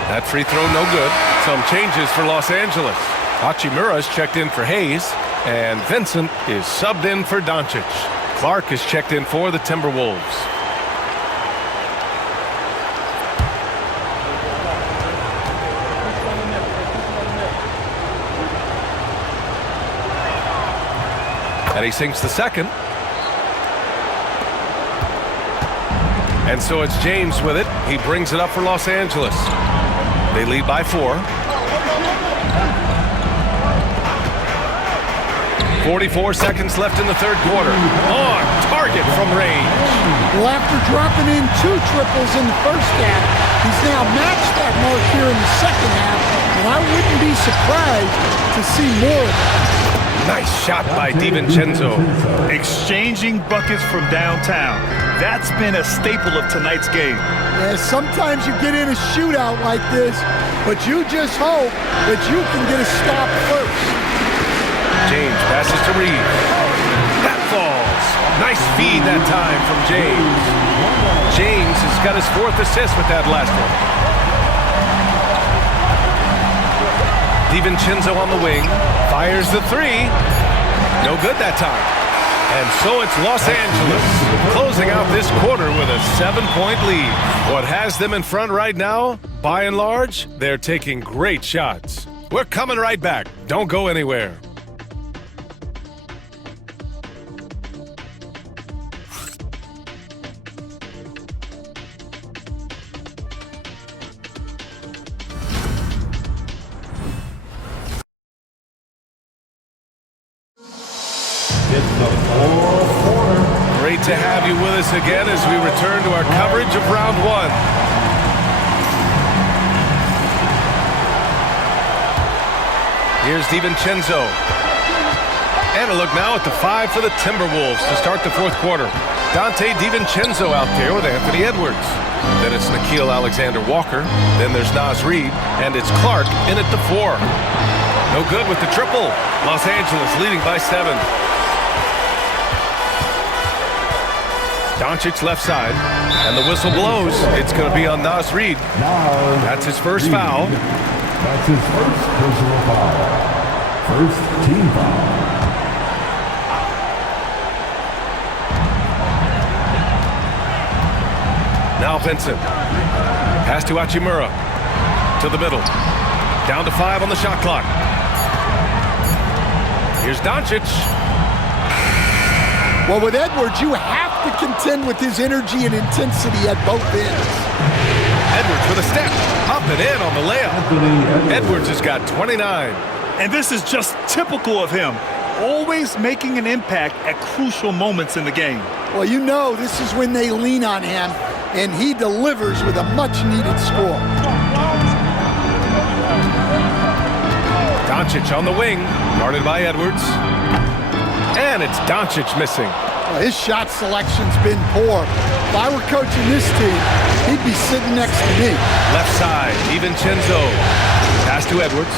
That free throw no good. Some changes for Los Angeles. Hachimura's checked in for Hayes, and Vincent is subbed in for Doncic. Clark is checked in for the Timberwolves. And he sinks the second. And so it's James with it. He brings it up for Los Angeles. They lead by 4. 44 seconds left in the third quarter. On target from range. Well, after dropping in 2 triples in the first half, he's now matched that mark here in the second half, and I wouldn't be surprised to see more of that. Nice shot by DiVincenzo. Exchanging buckets from downtown. That's been a staple of tonight's game. Yeah, sometimes you get in a shootout like this, but you just hope that you can get a stop first. James passes to Reed. That falls. Nice feed that time from James. James has got his 4th assist with that last one. DiVincenzo on the wing. Fires the 3. No good that time. And so it's Los Angeles closing out this quarter with a 7-point lead. What has them in front right now, by and large, they're taking great shots. We're coming right back. Don't go anywhere. Great to have you with us again as we return to our coverage of round 1. Here's DiVincenzo. And a look now at the 5 for the Timberwolves to start the 4th quarter. Dante DiVincenzo out there with Anthony Edwards. Then it's Nickeil Alexander-Walker. Then there's Naz Reid. And it's Clark in at the 4. No good with the triple. Los Angeles leading by 7. Doncic left side, and the whistle blows. It's going to be on Naz Reid. That's his first foul. That's his first personal foul. First team foul. Now Vincent. Pass to Hachimura. To the middle. Down to 5 on the shot clock. Here's Doncic. Well, with Edwards, you have to contend with his energy and intensity at both ends. Edwards with a step. Up and in on the layup. Edwards has got 29. And this is just typical of him. Always making an impact at crucial moments in the game. Well, you know this is when they lean on him, and he delivers with a much-needed score. Doncic on the wing, guarded by Edwards. And it's Doncic missing. Well, his shot selection's been poor. If I were coaching this team, he'd be sitting next to me. Left side, DiVincenzo. Pass to Edwards.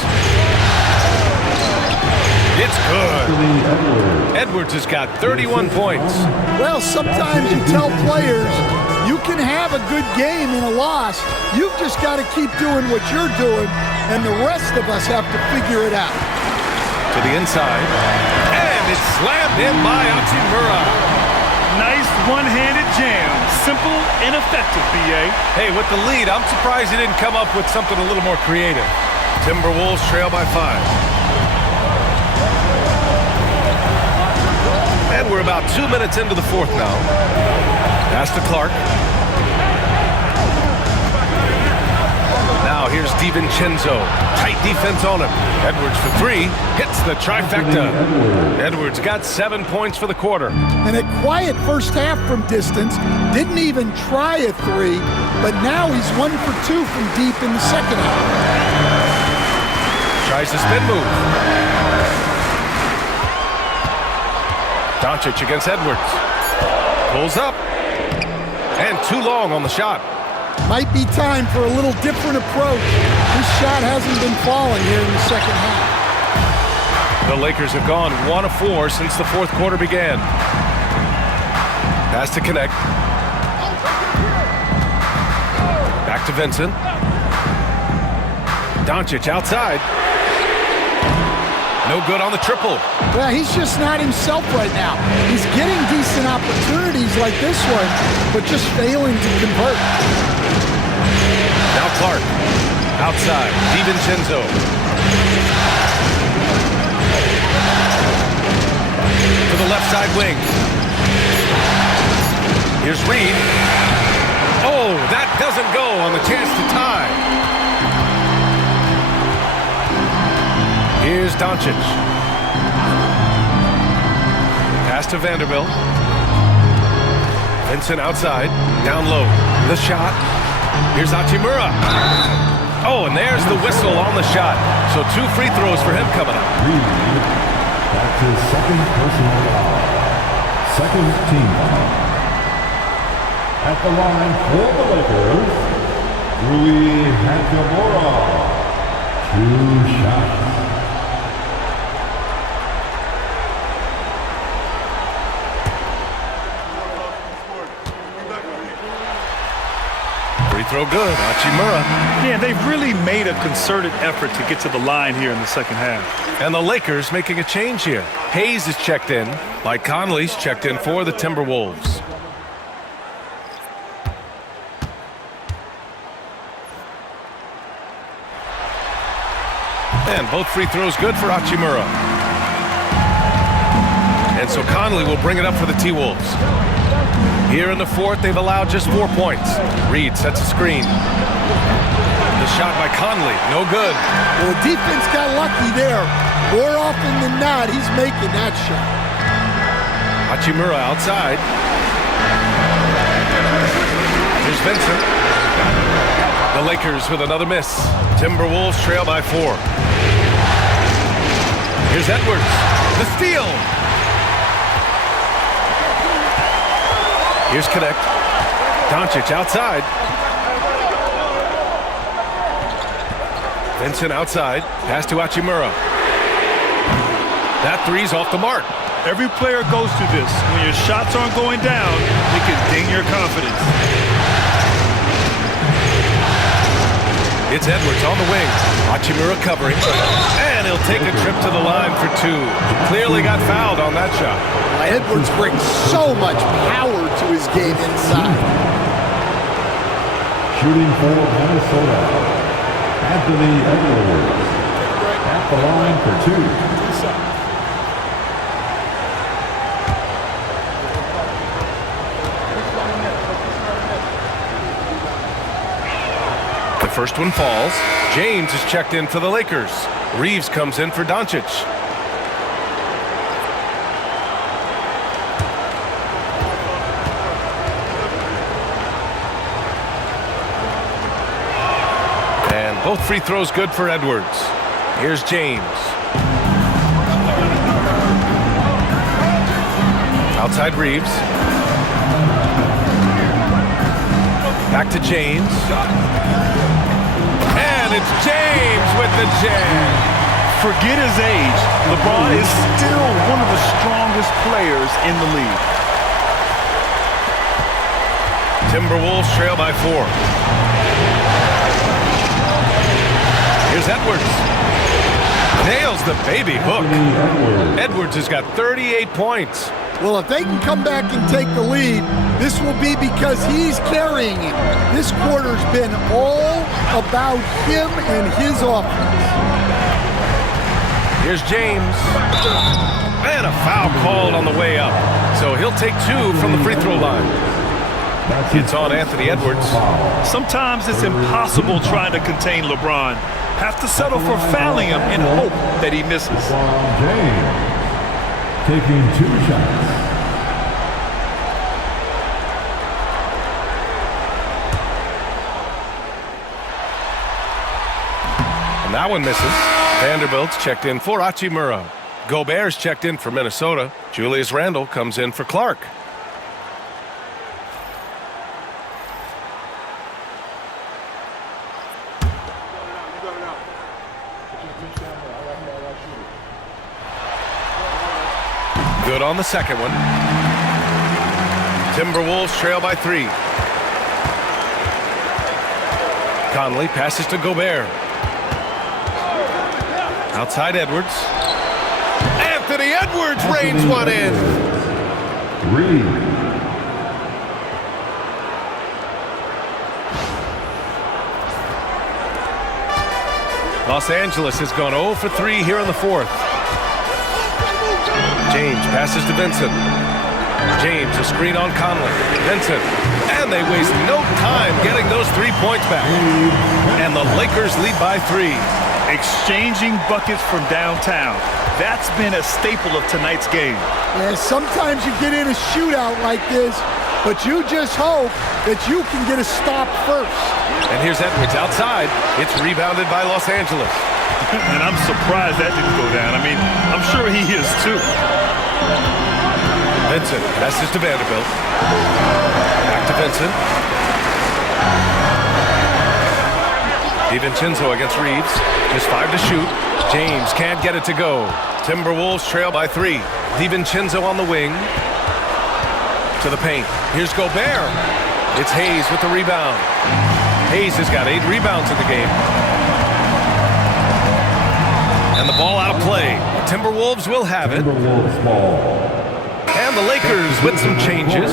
It's good. Edwards has got 31 points. Well, sometimes you tell players you can have a good game in a loss. You've just got to keep doing what you're doing, and the rest of us have to figure it out. To the inside. And it's slammed in by Hachimura. Nice one-handed jam. Simple and effective, B.A. Hey, with the lead, I'm surprised he didn't come up with something a little more creative. Timberwolves trail by 5. And we're about 2 minutes into the 4th now. Pass to Clark. Now here's DiVincenzo. Tight defense on him. Edwards for three. Hits the trifecta. Edwards got 7 points for the quarter. And a quiet first half from distance. Didn't even try a three, but now he's 1 for 2 from deep in the second half. Tries the spin move. Doncic against Edwards. Pulls up. And too long on the shot. Might be time for a little different approach. This shot hasn't been falling here in the second half. The Lakers have gone 1 of 4 since the fourth quarter began. Pass to connect. Back to Vincent. Doncic outside. No good on the triple. Well, he's just not himself right now. He's getting decent opportunities like this one, but just failing to convert. Now Clark. Outside. DiVincenzo. To the left side wing. Here's Reed. Oh, that doesn't go on the chance to tie. Here's Doncic. Pass to Vanderbilt. Vincent outside. Down low. The shot. Here's Hachimura. Oh, and there's the whistle on the shot. So 2 free throws for him coming up. That's his second personal foul. Second team foul. At the line for the Lakers, Rui Hachimura. 2 shots. Free throw good. Hachimura. Yeah, they've really made a concerted effort to get to the line here in the second half. And the Lakers making a change here. Hayes is checked in. Mike Conley's checked in for the Timberwolves. And both free throws good for Hachimura. And so Conley will bring it up for the T-Wolves. Here in the fourth, they've allowed just 4 points. Reed sets a screen. The shot by Conley, no good. Well, the defense got lucky there. More often than not, he's making that shot. Hachimura outside. Here's Vincent. The Lakers with another miss. Timberwolves trail by 4. Here's Edwards. The steal. Here's Connect. Doncic outside. Vincent outside. Pass to Hachimura. That three's off the mark. Every player goes through this. When your shots aren't going down, it can ding your confidence. It's Edwards on the wing. Hachimura covering. And he'll take a trip to the line for 2. Clearly got fouled on that shot. Edwards brings so much power to his game inside. Shooting for Minnesota, Anthony Edwards. At the line for 2. The first one falls. James is checked in for the Lakers. Reeves comes in for Doncic. And both free throws good for Edwards. Here's James. Outside Reeves. Back to James. And it's James with the jam. Forget his age. LeBron is still one of the strongest players in the league. Timberwolves trail by 4. Here's Edwards. Nails the baby hook. Edwards has got 38 points. Well, if they can come back and take the lead, this will be because he's carrying it. This quarter's been all about him and his offense. Here's James. And a foul called on the way up. So he'll take 2 from the free throw line. It's on Anthony Edwards. Sometimes it's impossible trying to contain LeBron. Have to settle for fouling him and hope that he misses. LeBron James taking 2 shots. And that one misses. Vanderbilt's checked in for Hachimura. Gobert's checked in for Minnesota. Julius Randle comes in for Clark. Good on the second one. Timberwolves trail by 3. Conley passes to Gobert. Outside Edwards. Anthony Edwards rains one in. Reed. Los Angeles has gone 0 for 3 here in the 4th. James passes to Vincent. James, a screen on Conley. Vincent. And they waste no time getting those 3 points back. And the Lakers lead by 3. Exchanging buckets from downtown. That's been a staple of tonight's game. Yeah, sometimes you get in a shootout like this, but you just hope that you can get a stop first. And here's Edwards outside. It's rebounded by Los Angeles. And I'm surprised that didn't go down. I mean, I'm sure he is too. Vincent passes to Vanderbilt. Back to Vincent. DiVincenzo against Reeves. Just 5 to shoot. James can't get it to go. Timberwolves trail by 3. DiVincenzo on the wing. To the paint. Here's Gobert. It's Hayes with the rebound. Hayes has got 8 rebounds in the game. And the ball out of play. The Timberwolves will have it. Timberwolves ball. And the Lakers with some changes.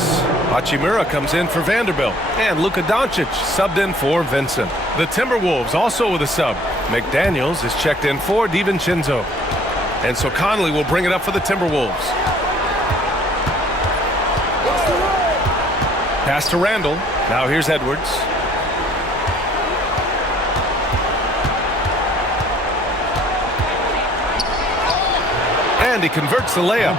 Hachimura comes in for Vanderbilt. And Luka Doncic subbed in for Vincent. The Timberwolves also with a sub. McDaniels is checked in for DiVincenzo. And so Conley will bring it up for the Timberwolves. Pass to Randle. Now here's Edwards. And he converts the layup.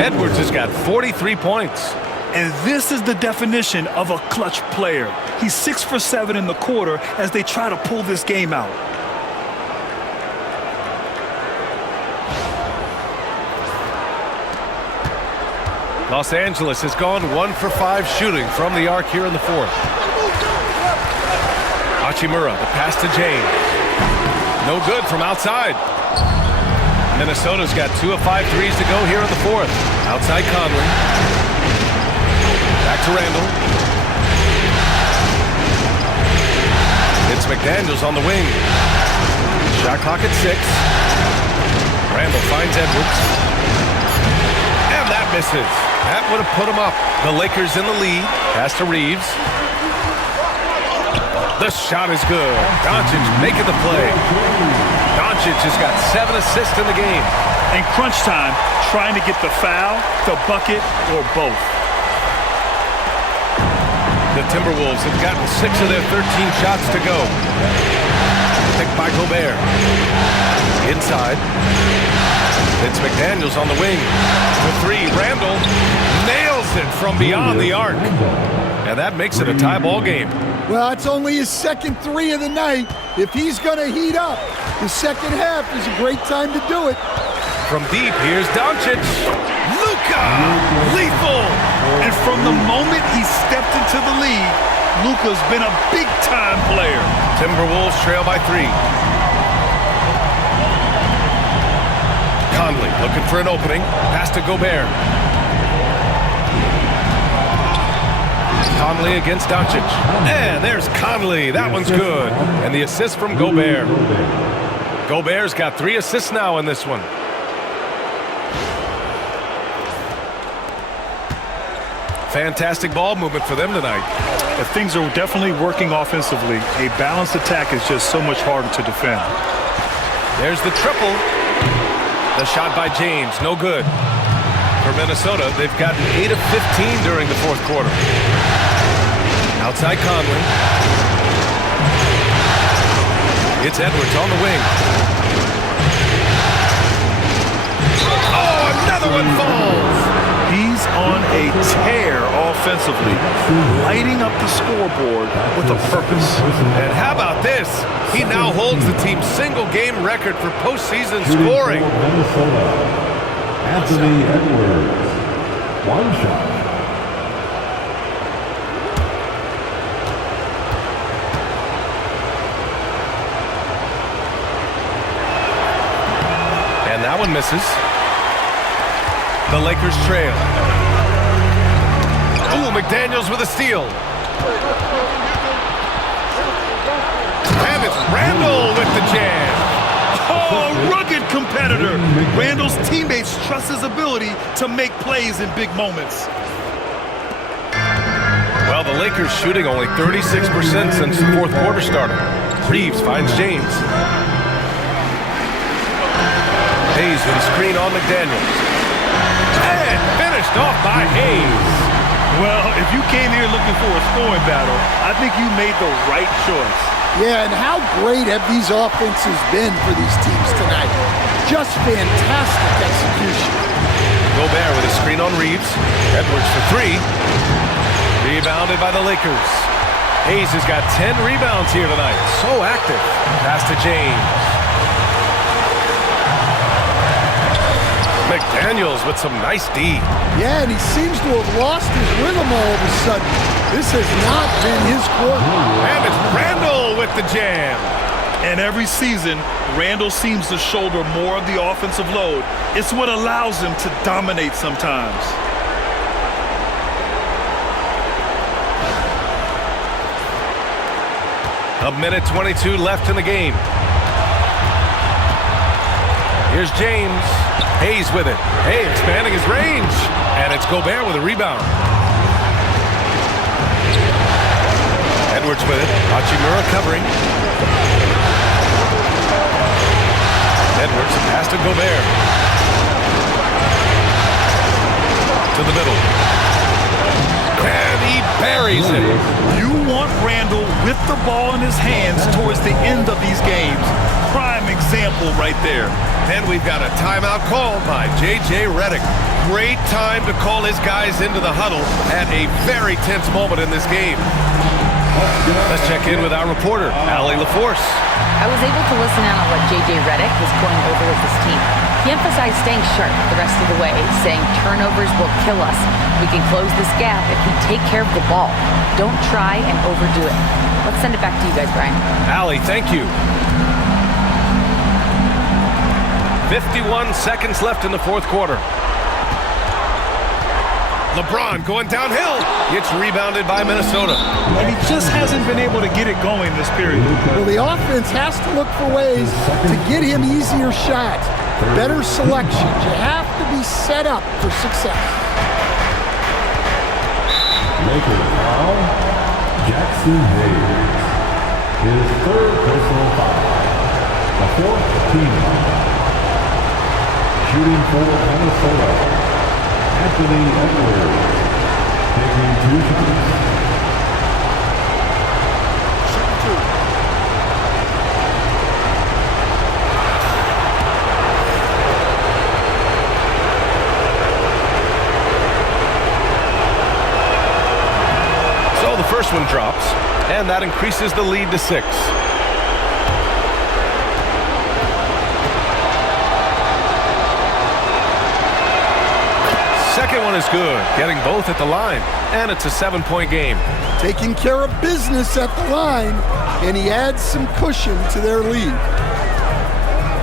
Edwards has got 43 points. And this is the definition of a clutch player. He's 6 for 7 in the quarter as they try to pull this game out. Los Angeles has gone 1 for 5 shooting from the arc here in the 4th. Hachimura, the pass to James. No good from outside. Minnesota's got 2 of 5 threes to go here in the 4th. Outside Conley. Back to Randle. It's McDaniels on the wing. Shot clock at 6. Randle finds Edwards. And that misses. That would have put him up. The Lakers in the lead. Pass to Reeves. The shot is good. Doncic making the play. Doncic has got 7 assists in the game. In crunch time, trying to get the foul, the bucket, or both. The Timberwolves have gotten 6 of their 13 shots to go. Picked by Gobert. Inside. It's McDaniels on the wing. The 3, Randle nails it from beyond the arc. And that makes it a tie ball game. Well, it's only his second 3 of the night. If he's going to heat up, the second half is a great time to do it. From deep, here's Doncic. Luka! Lethal! And from the moment he stepped into the league, Luka's been a big-time player. Timberwolves trail by 3. Conley looking for an opening. Pass to Gobert. Conley against Doncic. And there's Conley. That one's good. And the assist from Gobert. Gobert's got 3 assists now in this one. Fantastic ball movement for them tonight. If things are definitely working offensively, a balanced attack is just so much harder to defend. There's the triple. The shot by James, no good. For Minnesota, they've gotten 8 of 15 during the 4th quarter. Outside Conley. It's Edwards on the wing. Oh, another one falls. He's on a tear offensively, lighting up the scoreboard with a purpose. And how about this? He now holds the team's single-game record for postseason scoring. Minnesota, Anthony Edwards. One shot. And that one misses. The Lakers trail. Ooh, McDaniels with a steal. And it's Randall with the jam. Oh, rugged competitor. Randall's teammates trust his ability to make plays in big moments. Well, the Lakers shooting only 36% since the fourth quarter started. Reeves finds James. Hayes with a screen on McDaniels. And finished off by Hayes. Well, if you came here looking for a scoring battle, I think you made the right choice. Yeah, and how great have these offenses been for these teams tonight? Just fantastic execution. Gobert with a screen on Reeves. Edwards for three. Rebounded by the Lakers. Hayes has got 10 rebounds here tonight. So active. Pass to James. McDaniels with some nice D. Yeah, and he seems to have lost his rhythm all of a sudden. This has not been his quarter. And it's Randall with the jam. And every season, Randall seems to shoulder more of the offensive load. It's what allows him to dominate sometimes. A minute 22 left in the game. Here's James. Hayes with it. Hey, expanding his range. And it's Gobert with a rebound. Edwards with it. Hachimura covering. Edwards pass to Gobert. To the middle. And he buries it. You want Randall with the ball in his hands towards the end of these games. Prime example right there. And we've got a timeout called by J.J. Redick. Great time to call his guys into the huddle at a very tense moment in this game. Let's check in with our reporter, Allie LaForce. I was able to listen in on what J.J. Redick was going over with his team. He emphasized staying sharp the rest of the way, saying turnovers will kill us. We can close this gap if we take care of the ball. Don't try and overdo it. Let's send it back to you guys, Brian. Allie, thank you. 51 seconds left in the fourth quarter. LeBron going downhill. It's rebounded by Minnesota. And he just hasn't been able to get it going this period. Well, the offense has to look for ways to get him easier shots, better selections. You have to be set up for success. Lakers foul. Jackson Hayes. His third personal foul. The fourth team foul. Shooting for Minnesota. Anthony Edwards taking 2 shots. So the first one drops, and that increases the lead to 6. Second one is good, getting both at the line, and it's a 7-point game. Taking care of business at the line, and he adds some cushion to their lead.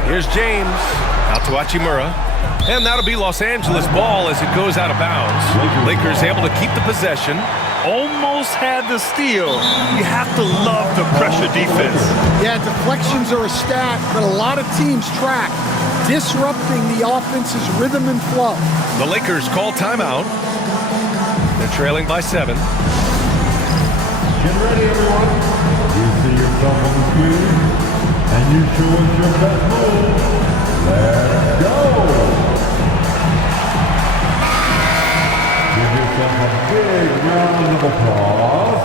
Here's James, out to Hachimura, and that'll be Los Angeles ball as it goes out of bounds. Lakers able to keep the possession. Almost had the steal. You have to love the pressure defense. Yeah, deflections are a stat that a lot of teams track, disrupting the offense's rhythm and flow. The Lakers call timeout. They're trailing by 7. Get ready, everyone. You see yourself on the screen, and you show us your best move. Let's go. Give yourself a big round of applause.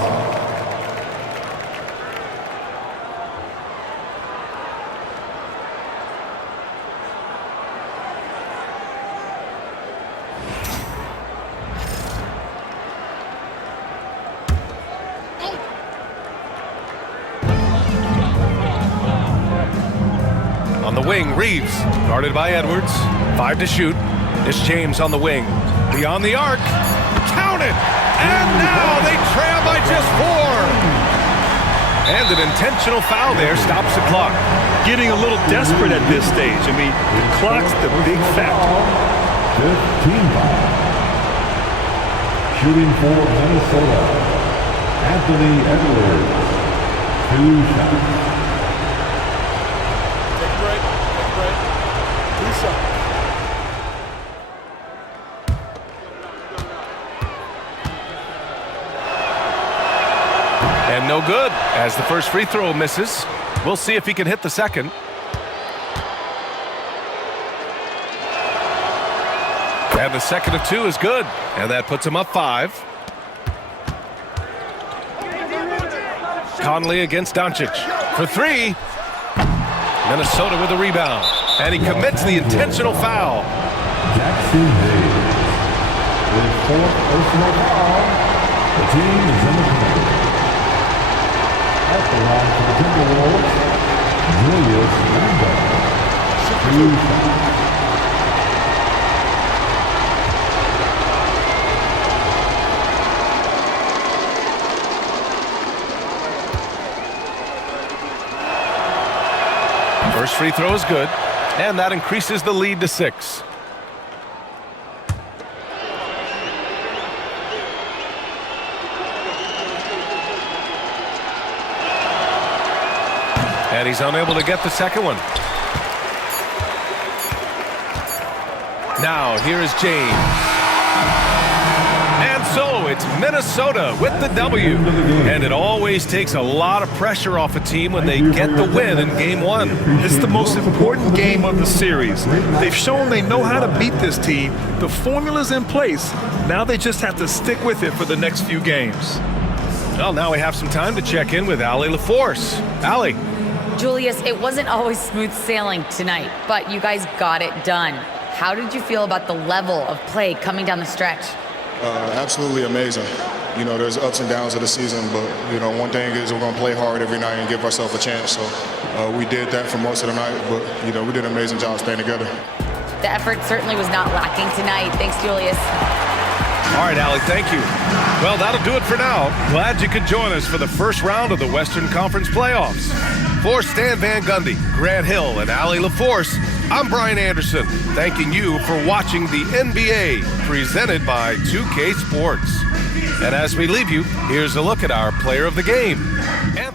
On the wing, Reeves, guarded by Edwards. 5 to shoot. It's James on the wing. Beyond the arc. Count it! And now they trail by just 4. And an intentional foul there stops the clock. Getting a little desperate at this stage. I mean, the clock's the big factor. 15 foul. Shooting for Minnesota, Anthony Edwards. 2 shots. Take a break. Lisa. And no good, as the first free throw misses. We'll see if he can hit the second. And the second of 2 is good, and that puts him up 5. Conley against Doncic for 3. Minnesota with a rebound, and he commits the intentional foul. Jackson Hayes with 4th personal foul. The team is in the clear. At the line for the Timberwolves, Julius Randle. 2 shots. First free throw is good, and that increases the lead to 6. And he's unable to get the second one. Now here is James. And so it's Minnesota with the W. And it always takes a lot of pressure off a team when they get the win in Game 1. It's the most important game of the series. They've shown they know how to beat this team. The formula's in place. Now they just have to stick with it for the next few games. Well, now we have some time to check in with Allie LaForce. Allie. Julius, it wasn't always smooth sailing tonight, but you guys got it done. How did you feel about the level of play coming down the stretch? Absolutely amazing. You know, there's ups and downs of the season, but, you know, one thing is we're going to play hard every night and give ourselves a chance. So we did that for most of the night, but, you know, we did an amazing job staying together. The effort certainly was not lacking tonight. Thanks, Julius. All right, Allie, thank you. Well, that'll do it for now. Glad you could join us for the first round of the Western Conference playoffs. For Stan Van Gundy, Grant Hill, and Allie LaForce, I'm Brian Anderson, thanking you for watching the NBA presented by 2K Sports. And as we leave you, here's a look at our player of the game, Anthony.